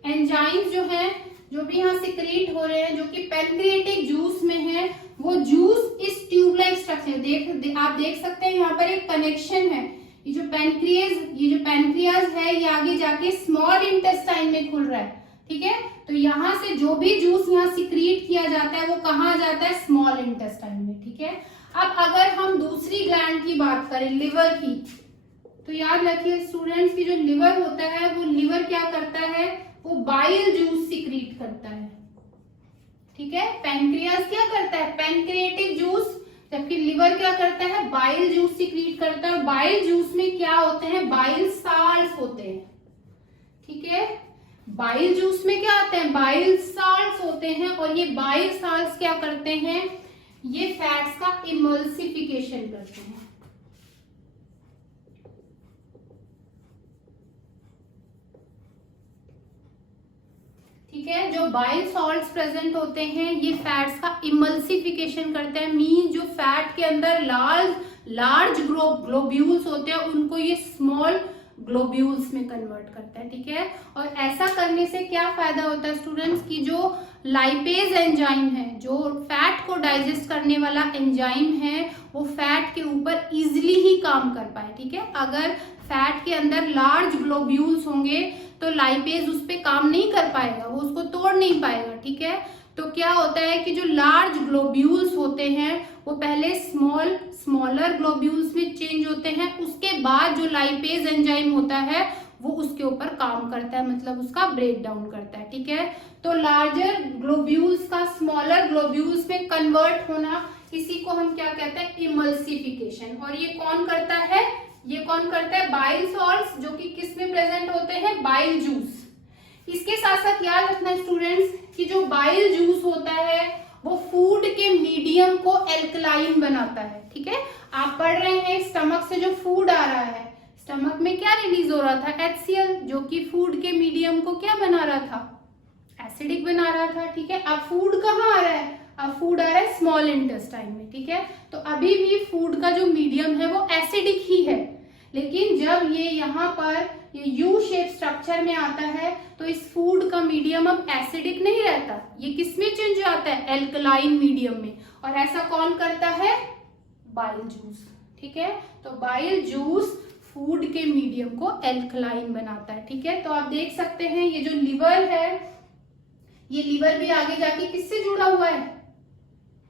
एंजाइम्स जो हैं जो भी यहाँ सिक्रीट हो रहे हैं जो कि पैनक्रिएटिक जूस में है, वो जूस इस ट्यूब लाइक स्ट्रक्चर आप देख सकते हैं यहाँ पर एक कनेक्शन है। ये जो पैनक्रियाज है ये आगे जाके स्मॉल इंटेस्टाइन में खुल रहा है, ठीक है। तो यहाँ से जो भी जूस यहाँ सिक्रीट किया जाता है वो कहाँ जाता है, स्मॉल इंटेस्टाइन में, ठीक है। अब अगर हम दूसरी ग्लैंड की बात करें, लिवर की, तो याद रखिए स्टूडेंट्स की जो लिवर होता है वो लिवर क्या करता है, वो बाइल जूस सिक्रीट करता है, ठीक है। पैनक्रियाज क्या करता है, पैनक्रिएटिक जूस, जबकि लिवर क्या करता है, बाइल जूस सिक्रीट करता है। बाइल जूस में क्या होते हैं, बाइल साल्ट्स होते हैं, ठीक है। बाइल जूस में क्या आते हैं, बाइल साल्ट्स होते हैं, और ये बाइल साल्ट्स क्या करते हैं, ये फैट्स का इमल्सिफिकेशन करते हैं, ठीक है। जो बाइल सॉल्ट्स प्रेजेंट होते हैं ये फैट्स का इमल्सिफिकेशन करते हैं, मीन जो फैट के अंदर लार्ज ग्लोब्यूल्स होते हैं उनको ये स्मॉल ग्लोब्यूल्स में कन्वर्ट करता है, ठीक है। और ऐसा करने से क्या फायदा होता है स्टूडेंट्स की जो लाइपेज एंजाइम है, जो फैट को डाइजेस्ट करने वाला एंजाइम है, वो फैट के ऊपर इजिली ही काम कर पाए, ठीक है। अगर फैट के अंदर लार्ज ग्लोब्यूल्स होंगे तो लाइपेज उस पर काम नहीं कर पाएगा, वो उसको तोड़ नहीं पाएगा, ठीक है। तो क्या होता है कि जो लार्ज ग्लोब्यूल्स होते हैं वो पहले स्मॉलर ग्लोब्यूल्स में चेंज होते हैं, उसके बाद जो लाइपेज एंजाइम होता है वो उसके ऊपर काम करता है, मतलब उसका ब्रेक डाउन करता है, ठीक है। तो लार्जर ग्लोब्यूल्स का स्मॉलर ग्लोब्यूल्स में कन्वर्ट होना, इसी को हम क्या कहते हैं, इमल्सिफिकेशन। और ये कौन करता है, ये कौन करता है, बाइल सॉल्ट्स, जो कि किस में प्रेजेंट होते हैं, बाइल जूस। इसके साथ साथ याद रखना स्टूडेंट्स कि जो बाइल जूस होता है वो फूड के मीडियम को एल्कलाइन बनाता है, ठीक है। आप पढ़ रहे हैं स्टमक से जो फूड आ रहा है, स्टमक में क्या रिलीज हो रहा था, HCl, जो कि फूड के मीडियम को क्या बना रहा था, एसिडिक बना रहा था, ठीक है। अब फूड कहाँ आ रहा है, अब फूड आ रहा है स्मॉल इंटेस्टाइन में, ठीक है। तो अभी भी फूड का जो मीडियम है वो एसिडिक ही है, लेकिन जब ये यहाँ पर ये यू शेप स्ट्रक्चर में आता है तो इस फूड का मीडियम अब एसिडिक नहीं रहता, ये किस में चेंज आता है, एल्कलाइन मीडियम में। और ऐसा कौन करता है, बाइल जूस, ठीक है। तो बाइल जूस फूड के मीडियम को एल्कलाइन बनाता है, ठीक है। तो आप देख सकते हैं ये जो लिवर है, ये लिवर भी आगे जाके किससे जुड़ा हुआ है,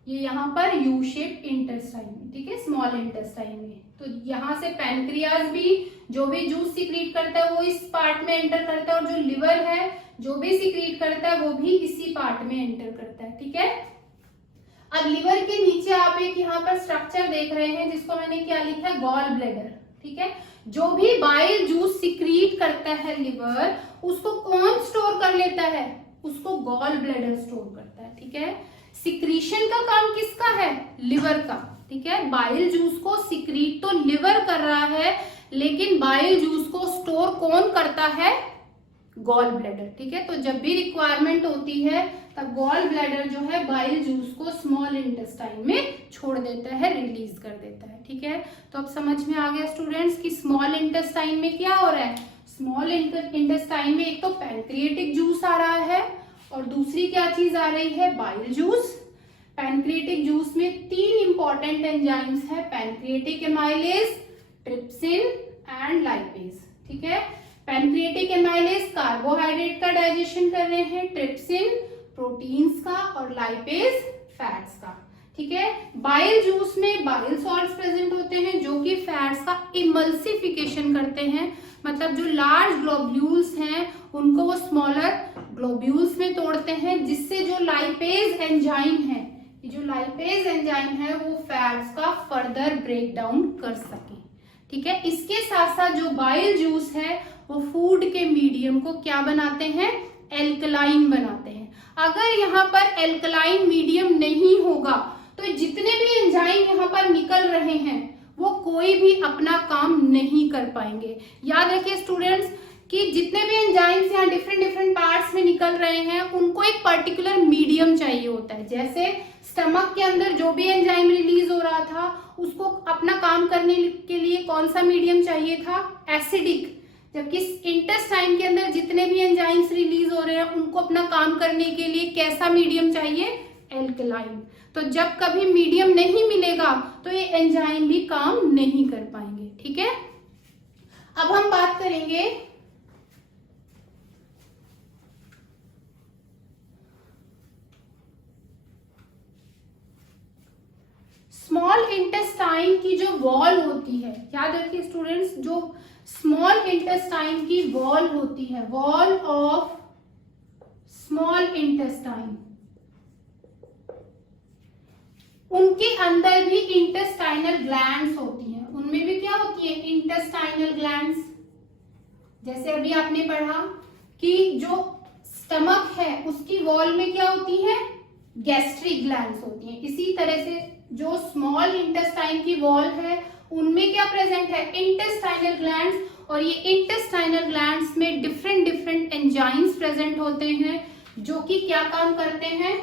ये यहाँ पर यू शेप इंटेस्टाइन में, ठीक है, स्मॉल इंटेस्टाइन में। तो यहाँ से पैनक्रियाज भी जो भी जूस सीक्रेट करता है वो इस पार्ट में एंटर करता है, और जो लिवर है जो भी सीक्रेट करता है वो भी इसी पार्ट में एंटर करता है, ठीक है। अब लिवर के नीचे आप एक यहाँ पर स्ट्रक्चर देख रहे हैं जिसको मैंने क्या लिखा है, गॉल ब्लैडर, ठीक है। जो भी बाइल जूस सीक्रेट करता है लिवर, उसको कौन स्टोर कर लेता है, उसको गॉल ब्लैडर स्टोर करता है, ठीक है। सिक्रीशन का काम किसका है, लिवर का, ठीक है। बाइल जूस को सिक्रीट तो लिवर कर रहा है, लेकिन बाइल जूस को स्टोर कौन करता है, गॉल ब्लैडर, ठीक है। तो जब भी रिक्वायरमेंट होती है तब गॉल ब्लैडर जो है बाइल जूस को स्मॉल इंटेस्टाइन में छोड़ देता है, रिलीज कर देता है, ठीक है। तो अब समझ में आ गया स्टूडेंट्स कि स्मॉल इंटेस्टाइन में क्या हो रहा है, स्मॉल इंटेस्टाइन में एक तो पैनक्रिएटिक जूस आ रहा है और दूसरी क्या चीज आ रही है, बाइल जूस। पैनक्रिएटिक जूस में 3 इंपॉर्टेंट एंजाइम्स है, pancreatic amylase, trypsin and lipase, ठीक है। पैनक्रिएटिक एमाइलेज कार्बोहाइड्रेट का डाइजेशन कर रहे हैं, ट्रिप्सिन प्रोटीन्स का और लाइपेज फैट्स का, ठीक है। बाइल जूस में बाइल सॉल्ट्स प्रेजेंट होते हैं जो कि फैट्स का इमल्सिफिकेशन करते हैं, मतलब जो लार्ज ग्लोब्यूल्स हैं उनको वो स्मॉलर ग्लोब्यूल्स में तोड़ते हैं, जिससे जो लाइपेज एंजाइम है, जो लाइपेज एंजाइम है वो फैट्स का फर्दर ब्रेक डाउन कर सके, ठीक है। इसके साथ साथ जो बाइल जूस है वो फूड के मीडियम को क्या बनाते हैं, एल्कलाइन बनाते हैं। अगर यहाँ पर एल्कलाइन मीडियम नहीं होगा तो जितने भी एंजाइम यहाँ पर निकल रहे हैं वो कोई भी अपना काम नहीं कर पाएंगे। याद रखिए स्टूडेंट्स कि जितने भी एंजाइम्स यहाँ डिफरेंट पार्ट्स में निकल रहे हैं उनको एक पर्टिकुलर मीडियम चाहिए होता है। जैसे स्टमक के अंदर जो भी एंजाइम रिलीज हो रहा था उसको अपना काम करने के लिए कौन सा मीडियम चाहिए था, एसिडिक। जबकि इंटेस्टाइन के अंदर जितने भी एंजाइम्स रिलीज हो रहे हैं उनको अपना काम करने के लिए कैसा मीडियम चाहिए, एल्कलाइन। तो जब कभी मीडियम नहीं मिलेगा तो ये एंजाइम भी काम नहीं कर पाएंगे, ठीक है। अब हम बात करेंगे स्मॉल इंटेस्टाइन की जो वॉल होती है। याद रखिए स्टूडेंट्स, जो स्मॉल इंटेस्टाइन की वॉल होती है, वॉल ऑफ स्मॉल इंटेस्टाइन, उनके अंदर भी इंटेस्टाइनल ग्लैंड्स होती हैं। उनमें भी क्या होती है, इंटेस्टाइनल ग्लैंड्स। जैसे अभी आपने पढ़ा कि जो स्टमक है उसकी वॉल में क्या होती है, गैस्ट्रिक ग्लैंड्स होती हैं। इसी तरह से जो स्मॉल इंटेस्टाइन की वॉल है उनमें क्या प्रेजेंट है, इंटेस्टाइनल ग्लैंड्स। और ये इंटेस्टाइनल ग्लैंड्स में डिफरेंट एंजाइम्स प्रेजेंट होते हैं जो कि क्या काम करते हैं,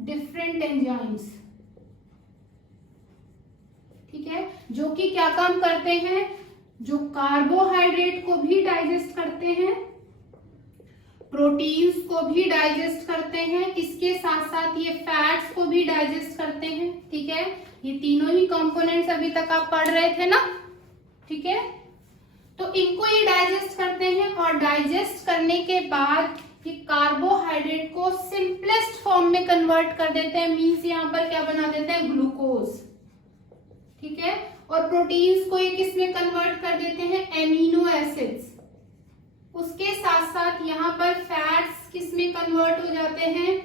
डिफरेंट एंजाइम्स, ठीक है, जो कि क्या काम करते हैं, जो कार्बोहाइड्रेट को भी डाइजेस्ट करते हैं, प्रोटीन्स को भी डाइजेस्ट करते हैं, इसके साथ साथ ये फैट्स को भी डाइजेस्ट करते हैं, ठीक है। ये तीनों ही कंपोनेंट्स अभी तक आप पढ़ रहे थे ना, ठीक है। तो इनको ये डाइजेस्ट करते हैं और डाइजेस्ट करने के बाद ये कार्बोहाइड्रेट को सिंपलेस्ट फॉर्म में कन्वर्ट कर देते हैं, मींस यहाँ पर क्या बना देते हैं, ग्लूकोज, ठीक है। और प्रोटीन्स को ये किस में कन्वर्ट कर देते हैं, एमिनो एसिड्स। उसके साथ साथ यहाँ पर फैट्स किस में कन्वर्ट हो जाते हैं,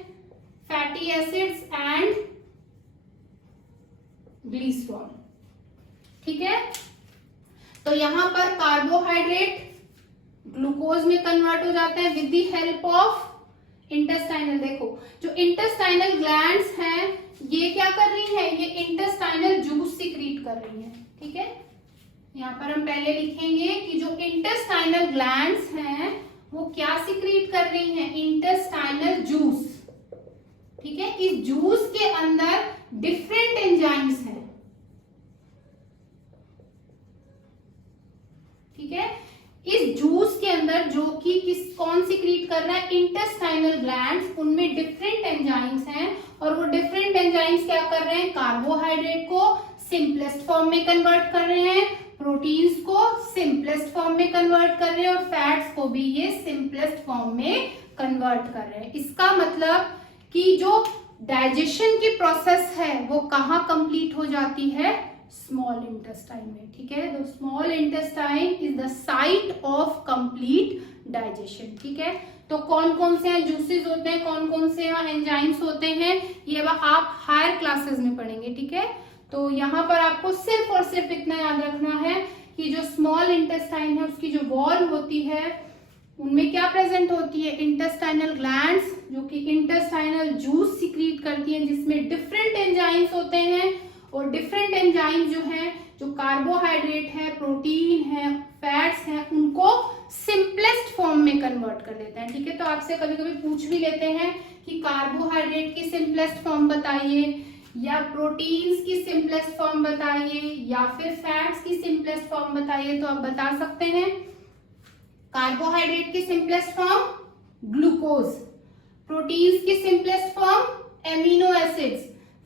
फैटी एसिड्स एंड ग्लिसरॉल, ठीक है। तो यहाँ पर कार्बोहाइड्रेट ग्लूकोज में कन्वर्ट हो जाते हैं with the help of intestinal. देखो जो इंटेस्टाइनल ग्लैंड्स हैं ये क्या कर रही हैं, ये इंटेस्टाइनल जूस सिक्रीट कर रही हैं, ठीक है। यहाँ पर हम पहले लिखेंगे कि जो इंटेस्टाइनल ग्लैंड्स हैं वो क्या सिक्रीट कर रही हैं, इंटेस्टाइनल जूस, ठीक है। इस जूस के अंदर डिफरेंट एंजाइम्स हैं, ठीक है। इस जूस के अंदर जो कि कौन सिक्रीट कर रहा है, इंटेस्टाइनल ग्लैंड्स, उनमें डिफरेंट एंजाइम्स हैं और वो डिफरेंट एंजाइम्स क्या कर रहे हैं, कार्बोहाइड्रेट को सिंपलेस्ट फॉर्म में कन्वर्ट कर रहे हैं, प्रोटीन्स को सिंपलेस्ट फॉर्म में कन्वर्ट कर रहे हैं और फैट्स को भी ये सिंपलेस्ट फॉर्म में कन्वर्ट कर रहे हैं। इसका मतलब कि जो डाइजेशन की प्रोसेस है वो कहाँ कंप्लीट हो जाती है, स्मॉल इंटेस्टाइन में, ठीक है। तो small intestine is the site of complete digestion, ठीक है। तो कौन कौन से यहाँ जूसेस होते हैं, कौन कौन से यहाँ एंजाइम्स होते हैं, ये आप हायर क्लासेस में पढ़ेंगे, ठीक है। तो यहाँ पर आपको सिर्फ और सिर्फ इतना याद रखना है कि जो स्मॉल इंटेस्टाइन है उसकी जो वॉल होती है उनमें क्या प्रेजेंट होती है, इंटेस्टाइनल ग्लैंड्स जो कि इंटेस्टाइनल जूस सिक्रीट करती हैं जिसमें डिफरेंट एंजाइम्स होते हैं और डिफरेंट एंजाइम जो हैं, जो कार्बोहाइड्रेट है, प्रोटीन है, फैट्स हैं, उनको सिंपलेस्ट फॉर्म में कन्वर्ट कर देते हैं, ठीक है। तो आपसे कभी कभी पूछ भी लेते हैं कि कार्बोहाइड्रेट की सिंपलेस्ट फॉर्म बताइए या प्रोटीन्स की सिंपलेस्ट फॉर्म बताइए या फिर फैट्स की सिंपलेस्ट फॉर्म बताइए, तो आप बता सकते हैं कार्बोहाइड्रेट की सिंपलेस्ट फॉर्म ग्लूकोज, प्रोटीन्स की simplest form amino acids,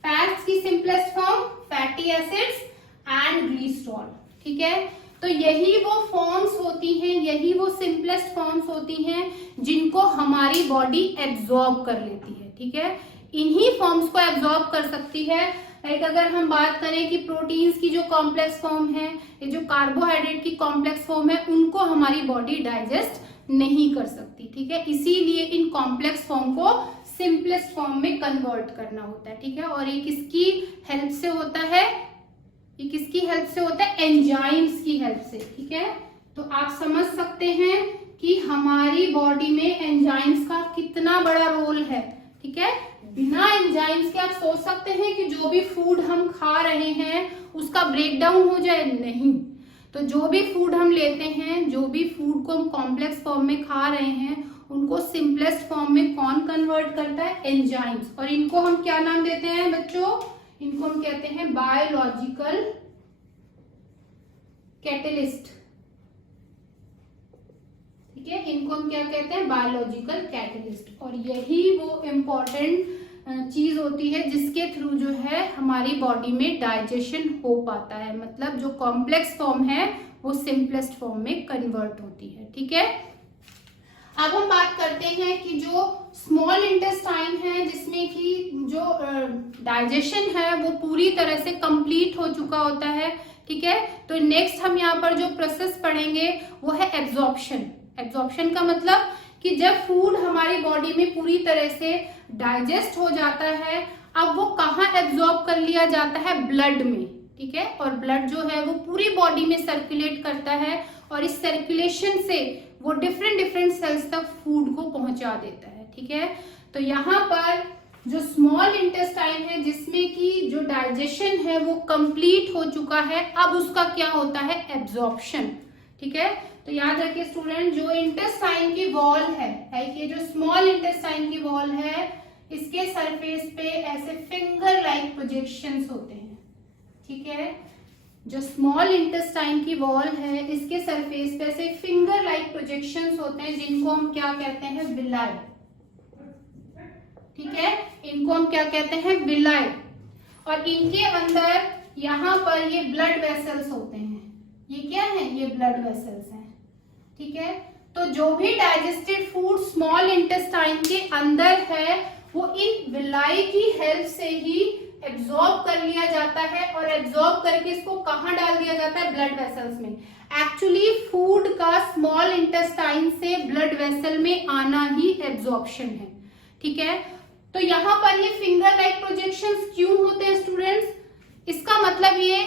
fats की simplest form fatty acids and glycerol, ठीक है। तो यही वो फॉर्म्स होती हैं, यही वो सिंपलेस्ट फॉर्म्स होती हैं जिनको हमारी बॉडी एब्जॉर्ब कर लेती है, ठीक है। इन्हीं फॉर्म्स को एब्जॉर्ब कर सकती है। लाइक अगर हम बात करें कि प्रोटीन्स की जो कॉम्प्लेक्स फॉर्म है, ये जो कार्बोहाइड्रेट की कॉम्प्लेक्स फॉर्म है, उनको हमारी बॉडी डाइजेस्ट नहीं कर सकती, ठीक है। इसीलिए इन कॉम्प्लेक्स फॉर्म को सिंपलेस्ट फॉर्म में कन्वर्ट करना होता है, ठीक है। और ये किसकी हेल्प से होता है, ये किसकी हेल्प से होता है, एंजाइम्स की हेल्प से, ठीक है। तो आप समझ सकते हैं कि हमारी बॉडी में एंजाइम्स का कितना बड़ा रोल है, ठीक है। बिना एंजाइम्स के आप सोच सकते हैं कि जो भी फूड हम खा रहे हैं उसका ब्रेकडाउन हो जाए, नहीं। तो जो भी फूड हम लेते हैं, जो भी फूड को हम कॉम्प्लेक्स फॉर्म में खा रहे हैं, उनको सिंपलेस्ट फॉर्म में कौन कन्वर्ट करता है, एंजाइम्स। और इनको हम क्या नाम देते हैं बच्चों, इनको हम कहते हैं बायोलॉजिकल कैटलिस्ट, ठीक है। इनको हम क्या कहते हैं, बायोलॉजिकल कैटलिस्ट। और यही वो इम्पोर्टेंट चीज होती है जिसके थ्रू जो है हमारी बॉडी में डाइजेशन हो पाता है, मतलब जो कॉम्प्लेक्स फॉर्म है वो सिंपलेस्ट फॉर्म में कन्वर्ट होती है, ठीक है। अब हम बात करते हैं कि जो स्मॉल इंटेस्टाइन है जिसमें कि जो डाइजेशन है वो पूरी तरह से कंप्लीट हो चुका होता है, ठीक है। तो नेक्स्ट हम यहाँ पर जो प्रोसेस पढ़ेंगे वो है एब्जॉर्प्शन। एब्जॉर्प्शन का मतलब कि जब फूड हमारी बॉडी में पूरी तरह से डाइजेस्ट हो जाता है, अब वो कहाँ एब्जॉर्ब कर लिया जाता है, ब्लड में, ठीक है। और ब्लड जो है वो पूरी बॉडी में सर्कुलेट करता है और इस सर्कुलेशन से वो डिफरेंट सेल्स तक फूड को पहुंचा देता है, ठीक है। तो यहाँ पर जो स्मॉल इंटेस्टाइन है जिसमें कि जो डाइजेशन है वो कंप्लीट हो चुका है, अब उसका क्या होता है, एब्जॉर्प्शन, ठीक है। तो याद रखिए स्टूडेंट, जो इंटेस्टाइन की वॉल है, लाइक ये जो स्मॉल इंटेस्टाइन की वॉल है, इसके सरफेस पे ऐसे फिंगर लाइक प्रोजेक्शंस होते हैं, ठीक है। जो स्मॉल इंटेस्टाइन की वॉल है इसके सरफेस पे ऐसे फिंगर लाइक प्रोजेक्शंस होते हैं जिनको हम क्या कहते हैं, विलाई, ठीक है। इनको हम क्या कहते हैं, विलाई। और इनके अंदर यहाँ पर ये ब्लड वेसल्स होते हैं। ये क्या है? ये ब्लड वेसल्स हैं, ठीक है। तो जो भी डाइजेस्टेड फूड स्मॉल इंटेस्टाइन के अंदर है वो इन विलाई की हेल्प से ही एब्जॉर्ब कर लिया जाता है, और एब्जॉर्ब करके इसको कहाँ डाल दिया जाता है? ब्लड वेसल्स में। एक्चुअली फूड का स्मॉल इंटेस्टाइन से ब्लड वेसल में आना ही एब्जॉर्प्शन है, ठीक है। तो यहाँ पर ये फिंगर लाइक प्रोजेक्शंस क्यों होते हैं स्टूडेंट्स? इसका मतलब ये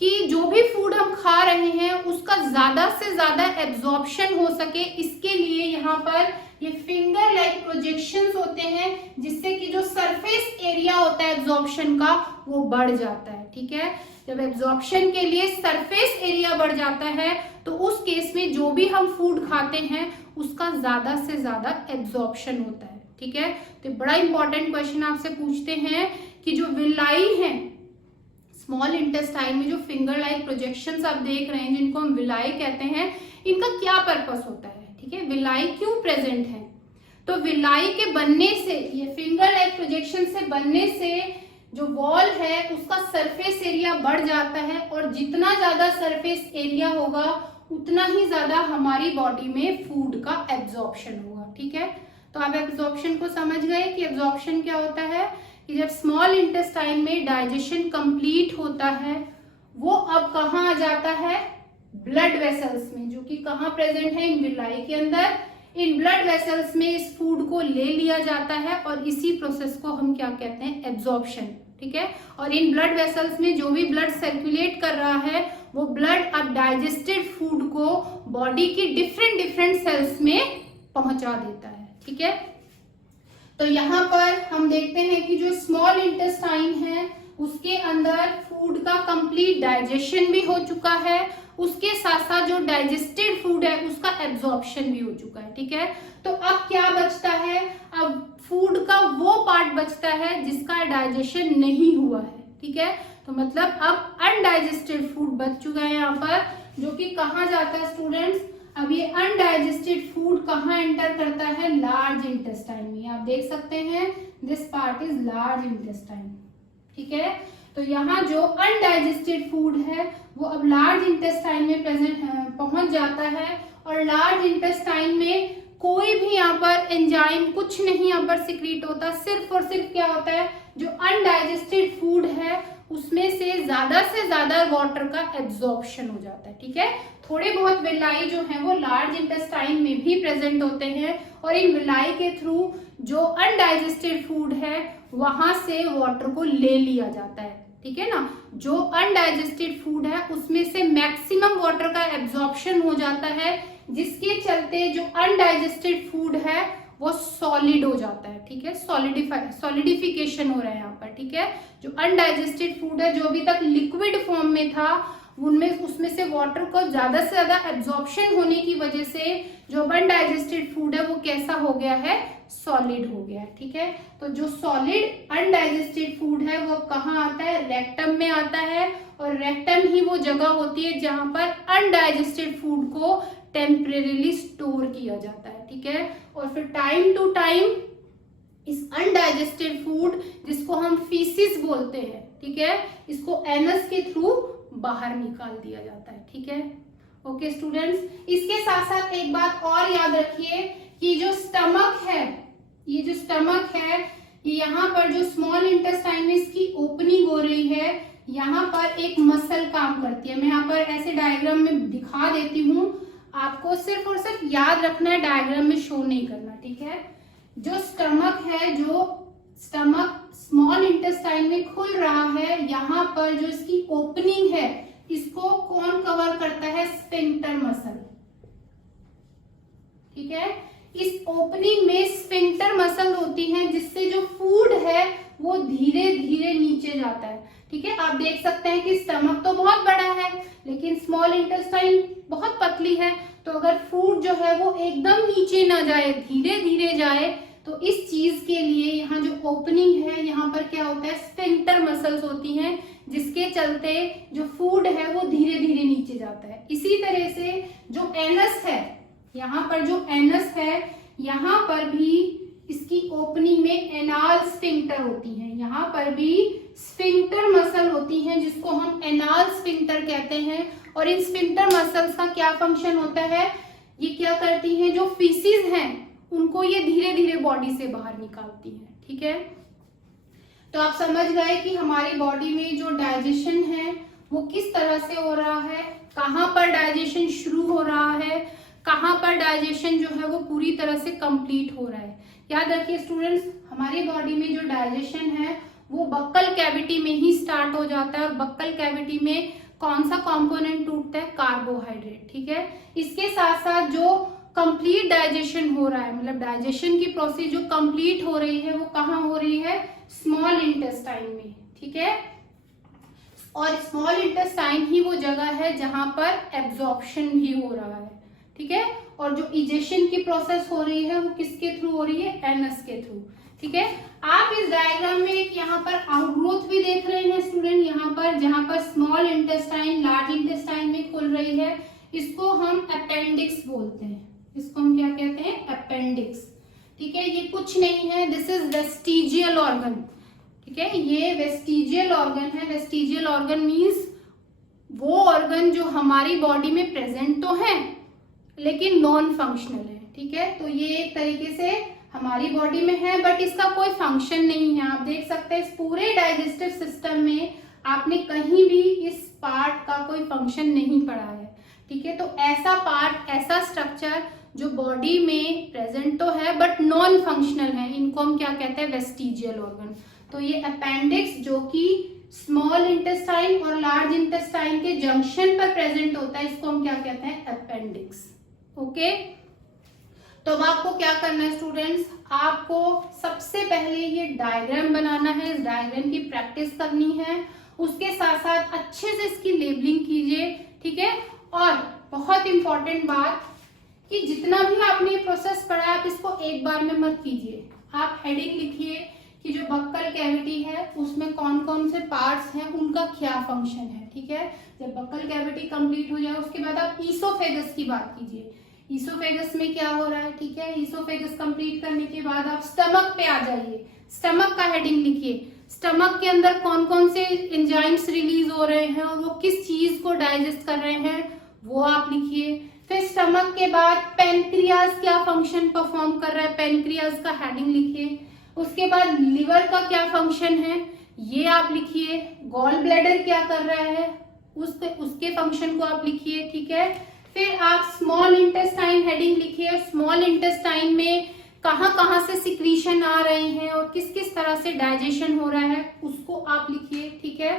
कि जो भी फूड हम खा रहे हैं उसका ज्यादा से ज्यादा एब्जॉर्प्शन हो सके, इसके लिए यहाँ पर ये फिंगर लाइक प्रोजेक्शंस होते हैं, जिससे कि जो सरफेस एरिया होता है एब्जॉर्प्शन का वो बढ़ जाता है, ठीक है। जब एब्जॉर्प्शन के लिए सरफेस एरिया बढ़ जाता है तो उस केस में जो भी हम फूड खाते हैं उसका ज्यादा से ज्यादा एब्जॉर्प्शन होता है, ठीक है। तो बड़ा इंपॉर्टेंट क्वेश्चन आपसे पूछते हैं कि जो विलाई है स्मॉल इंटेस्टाइन में, जो फिंगर लाइक प्रोजेक्शंस आप देख रहे हैं जिनको हम विलाई कहते हैं, इनका क्या पर्पस होता है, ठीक है। विलाई क्यों प्रेजेंट है? तो विलाई के बनने से, ये फिंगर लाइक प्रोजेक्शन से बनने से जो वॉल है उसका सरफेस एरिया बढ़ जाता है, और जितना ज्यादा सरफेस एरिया होगा उतना ही ज्यादा हमारी बॉडी में फूड का एब्जॉर्प्शन होगा, ठीक है। तो आप एब्जॉर्प्शन को समझ गए कि एब्जॉर्प्शन क्या होता है, कि जब स्मॉल इंटेस्टाइन में डाइजेशन कंप्लीट होता है वो अब कहाँ आ जाता है? ब्लड वेसल्स में, जो कि कहाँ प्रेजेंट है? इन विलाई के अंदर। इन ब्लड वेसल्स में इस फूड को ले लिया जाता है, और इसी प्रोसेस को हम क्या कहते हैं? एब्जॉर्प्शन, ठीक है। और इन ब्लड वेसल्स में जो भी ब्लड सर्कुलेट कर रहा है वो ब्लड अब डाइजेस्टेड फूड को बॉडी की डिफरेंट सेल्स में पहुंचा देता है, ठीक है। तो यहाँ पर हम देखते हैं कि जो स्मॉल इंटेस्टाइन है उसके अंदर फूड का कंप्लीट डाइजेशन भी हो चुका है, उसके साथ साथ जो डाइजेस्टेड फूड है उसका एब्जॉर्प्शन भी हो चुका है, ठीक है। तो अब क्या बचता है? अब फूड का वो पार्ट बचता है जिसका डाइजेशन नहीं हुआ है, ठीक है। तो मतलब अब अनडाइजेस्टेड फूड बच चुका है यहाँ पर, जो कि कहाँ जाता है स्टूडेंट्स? अब ये अनडाइजेस्टेड फूड कहाँ एंटर करता है? लार्ज इंटेस्टाइन में। आप देख सकते हैं this part is large intestine, ठीक है। तो यहाँ जो अनडाइजेस्टेड फूड है वो अब लार्ज इंटेस्टाइन में प्रेजेंट पहुंच जाता है, और लार्ज इंटेस्टाइन में कोई भी यहाँ पर एंजाइम कुछ नहीं यहाँ पर सिक्रीट होता, सिर्फ और सिर्फ क्या होता है? जो अनडाइजेस्टेड फूड है उसमें से ज्यादा वाटर का एब्जॉर्प्शन हो जाता है, ठीक है। थोड़े बहुत विलाई जो है वो लार्ज इंटेस्टाइन में भी प्रेजेंट होते हैं, और इन विलाई के थ्रू जो अनडाइजेस्टेड फूड है वहां से वाटर को ले लिया जाता है, ठीक है ना। जो अनडाइजेस्टेड फूड है उसमें से मैक्सिमम वाटर का एब्जॉर्प्शन हो जाता है, जिसके चलते जो अनडाइजेस्टेड फूड है वो सॉलिड हो जाता है, ठीक है। सॉलिडिफिकेशन हो रहा है यहाँ पर, ठीक है। जो अनडाइजेस्टेड फूड है, जो अभी तक लिक्विड फॉर्म में था, उनमें उसमें से वाटर को ज्यादा से ज्यादा एब्जॉर्प्शन होने की वजह से जो अनडाइजेस्टेड फूड है वो कैसा हो गया है? सॉलिड हो गया है, ठीक है। तो जो सॉलिड अनडाइजेस्टेड फूड है वो कहाँ आता है? रेक्टम में आता है, और रेक्टम ही वो जगह होती है जहां पर अनडाइजेस्टेड फूड को टेम्परेरीली स्टोर किया जाता है, ठीक है। और फिर टाइम टू टाइम इस अनडाइजेस्टेड फूड, जिसको हम फीसिस बोलते हैं, ठीक है, इसको एनस के थ्रू बाहर निकाल दिया जाता है, ठीक है। ओके स्टूडेंट्स, इसके साथ साथ एक बात और याद रखिए कि जो स्टमक है, ये जो स्टमक है, यहाँ पर जो स्मॉल इंटेस्टाइन में इसकी ओपनिंग हो रही है, यहाँ पर एक मसल काम करती है। मैं यहाँ पर ऐसे डायग्राम में दिखा देती हूँ, आपको सिर्फ और सिर्फ याद रखना है, डायग्राम में शो नहीं करना, ठीक है। जो स्टमक है, जो स्टमक स्मॉल इंटेस्टाइन में खुल रहा है, यहाँ पर जो इसकी ओपनिंग है इसको कौन कवर करता है? स्फिंक्टर मसल, ठीक है। इस ओपनिंग में स्फिंक्टर मसल होती है, जिससे जो फूड है वो धीरे धीरे नीचे जाता है, ठीक है। आप देख सकते हैं कि स्टमक तो बहुत बड़ा है लेकिन स्मॉल इंटेस्टाइन बहुत पतली है, तो अगर फूड जो है वो एकदम नीचे ना जाए, धीरे धीरे जाए, तो इस चीज के लिए यहाँ जो ओपनिंग है यहाँ पर क्या होता है? स्फिंक्टर मसल्स होती हैं, जिसके चलते जो फूड है वो धीरे धीरे नीचे जाता है। इसी तरह से जो एनस है, यहाँ पर जो एनस है, यहाँ पर भी इसकी ओपनिंग में एनाल स्फिंक्टर होती है, यहाँ पर भी स्फिंक्टर मसल होती हैं जिसको हम एनाल स्फिंक्टर कहते हैं। और इन स्फिंक्टर मसल्स का क्या फंक्शन होता है, ये क्या करती हैं, जो फीसिस हैं उनको ये धीरे धीरे बॉडी से बाहर निकालती हैं। ठीक है, तो आप समझ गए कि हमारी बॉडी में जो डाइजेशन है वो किस तरह से हो रहा है, कहाँ पर डाइजेशन शुरू हो रहा है, कहाँ पर डाइजेशन जो है वो पूरी तरह से कंप्लीट हो रहा है। याद रखिए स्टूडेंट्स, हमारी बॉडी में जो डाइजेशन है वो बक्कल कैविटी में ही स्टार्ट हो जाता है। और बक्कल कैविटी में कौन सा कंपोनेंट टूटता है, कार्बोहाइड्रेट। ठीक है, इसके साथ साथ जो कंप्लीट डाइजेशन हो रहा है, मतलब डाइजेशन की प्रोसेस जो कंप्लीट हो रही है वो कहाँ हो रही है, स्मॉल इंटेस्टाइन में। ठीक है, और स्मॉल इंटेस्टाइन ही वो जगह है जहां पर एब्जॉर्प्शन भी हो रहा है। ठीक है, और जो इजेशन की प्रोसेस हो रही है वो किसके थ्रू हो रही है, एनस के थ्रू। ठीक है, आप इस डायग्राम में एक यहाँ पर आउटग्रोथ भी देख रहे हैं स्टूडेंट, यहाँ पर जहां पर स्मॉल इंटेस्टाइन लार्ज इंटेस्टाइन में खुल रही है, इसको हम अपेंडिक्स बोलते हैं। इसको हम क्या कहते हैं, अपेंडिक्स। ठीक है, ये कुछ नहीं है, दिस इज वेस्टिजियल ऑर्गन। ठीक है, ये वेस्टिजियल ऑर्गन है। वेस्टिजियल ऑर्गन मीन्स वो ऑर्गन जो हमारी बॉडी में प्रेजेंट तो है लेकिन नॉन फंक्शनल है। ठीक है, तो ये एक तरीके से हमारी बॉडी में है बट इसका कोई फंक्शन नहीं है। आप देख सकते हैं इस पूरे डाइजेस्टिव सिस्टम में आपने कहीं भी इस पार्ट का कोई फंक्शन नहीं पढ़ा है। ठीक है, तो ऐसा पार्ट, ऐसा स्ट्रक्चर जो बॉडी में प्रेजेंट तो है बट नॉन फंक्शनल है, इनको हम क्या कहते हैं, वेस्टिजियल ऑर्गन। तो ये अपेंडिक्स जो कि स्मॉल इंटेस्टाइन और लार्ज इंटेस्टाइन के जंक्शन पर प्रेजेंट होता है, इसको हम क्या कहते हैं, अपेंडिक्स। ओके, तो अब आपको क्या करना है स्टूडेंट्स, आपको सबसे पहले ये डायग्राम बनाना है, इस डायग्राम की प्रैक्टिस करनी है, उसके साथ साथ अच्छे से इसकी लेबलिंग कीजिए। ठीक है, और बहुत इंपॉर्टेंट बात कि जितना भी आपने ये प्रोसेस पढ़ा है आप इसको एक बार में मत कीजिए। आप हेडिंग लिखिए कि जो बक्कल कैविटी है उसमें कौन कौन से पार्ट्स हैं, उनका क्या फंक्शन है। ठीक है, जब बक्कल कैविटी कंप्लीट हो जाए उसके बाद आप ईसोफेगस की बात कीजिए, ईसोफेगस में क्या हो रहा है। ठीक है, ईसोफेगस कंप्लीट करने के बाद आप स्टमक पे आ जाइए, स्टमक का हेडिंग लिखिए, स्टमक के अंदर कौन कौन से एंजाइम्स रिलीज हो रहे हैं और वो किस चीज को डाइजेस्ट कर रहे हैं वो आप लिखिए। फिर स्टमक के बाद पेनक्रियाज क्या फंक्शन परफॉर्म कर रहा है, पेनक्रियाज का हेडिंग लिखिए। उसके बाद लिवर का क्या फंक्शन है ये आप लिखिए। गॉल ब्लैडर क्या कर रहा है उसके फंक्शन को आप लिखिए। ठीक है, फिर आप स्मॉल इंटेस्टाइन हेडिंग लिखिए, स्मॉल इंटेस्टाइन में कहाँ कहाँ से सिक्रीशन आ रहे हैं और किस किस तरह से डाइजेशन हो रहा है उसको आप लिखिए। ठीक है,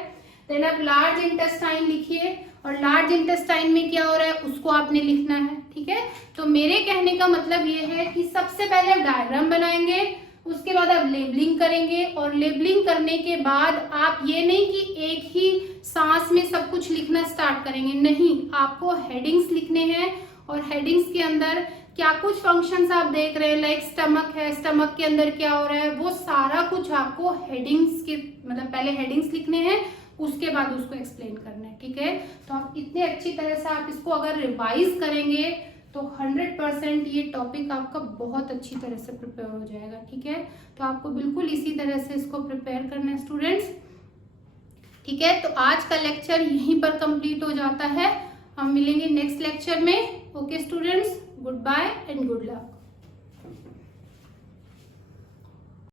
देन आप लार्ज इंटेस्टाइन लिखिए और लार्ज इंटेस्टाइन में क्या हो रहा है उसको आपने लिखना है। ठीक है, तो मेरे कहने का मतलब ये है कि सबसे पहले आप डायग्राम बनाएंगे, उसके बाद आप लेबलिंग करेंगे और लेबलिंग करने के बाद आप ये नहीं कि एक ही सांस में सब कुछ लिखना स्टार्ट करेंगे, नहीं, आपको हेडिंग्स लिखने हैं और हेडिंग्स के अंदर क्या कुछ फंक्शंस आप देख रहे हैं, लाइक स्टमक है, स्टमक के अंदर क्या हो रहा है, वो सारा कुछ आपको हेडिंग्स के मतलब पहले हेडिंग्स लिखने हैं उसके बाद उसको एक्सप्लेन करना है। ठीक है, तो आप इतने अच्छी तरह से आप इसको अगर रिवाइज करेंगे तो 100% ये टॉपिक आपका बहुत अच्छी तरह से प्रिपेयर हो जाएगा। ठीक है, तो आपको बिल्कुल इसी तरह से इसको प्रिपेयर करना है स्टूडेंट्स। ठीक है, तो आज का लेक्चर यहीं पर कंप्लीट हो जाता है, हम मिलेंगे नेक्स्ट लेक्चर में। Okay students, good bye and good luck.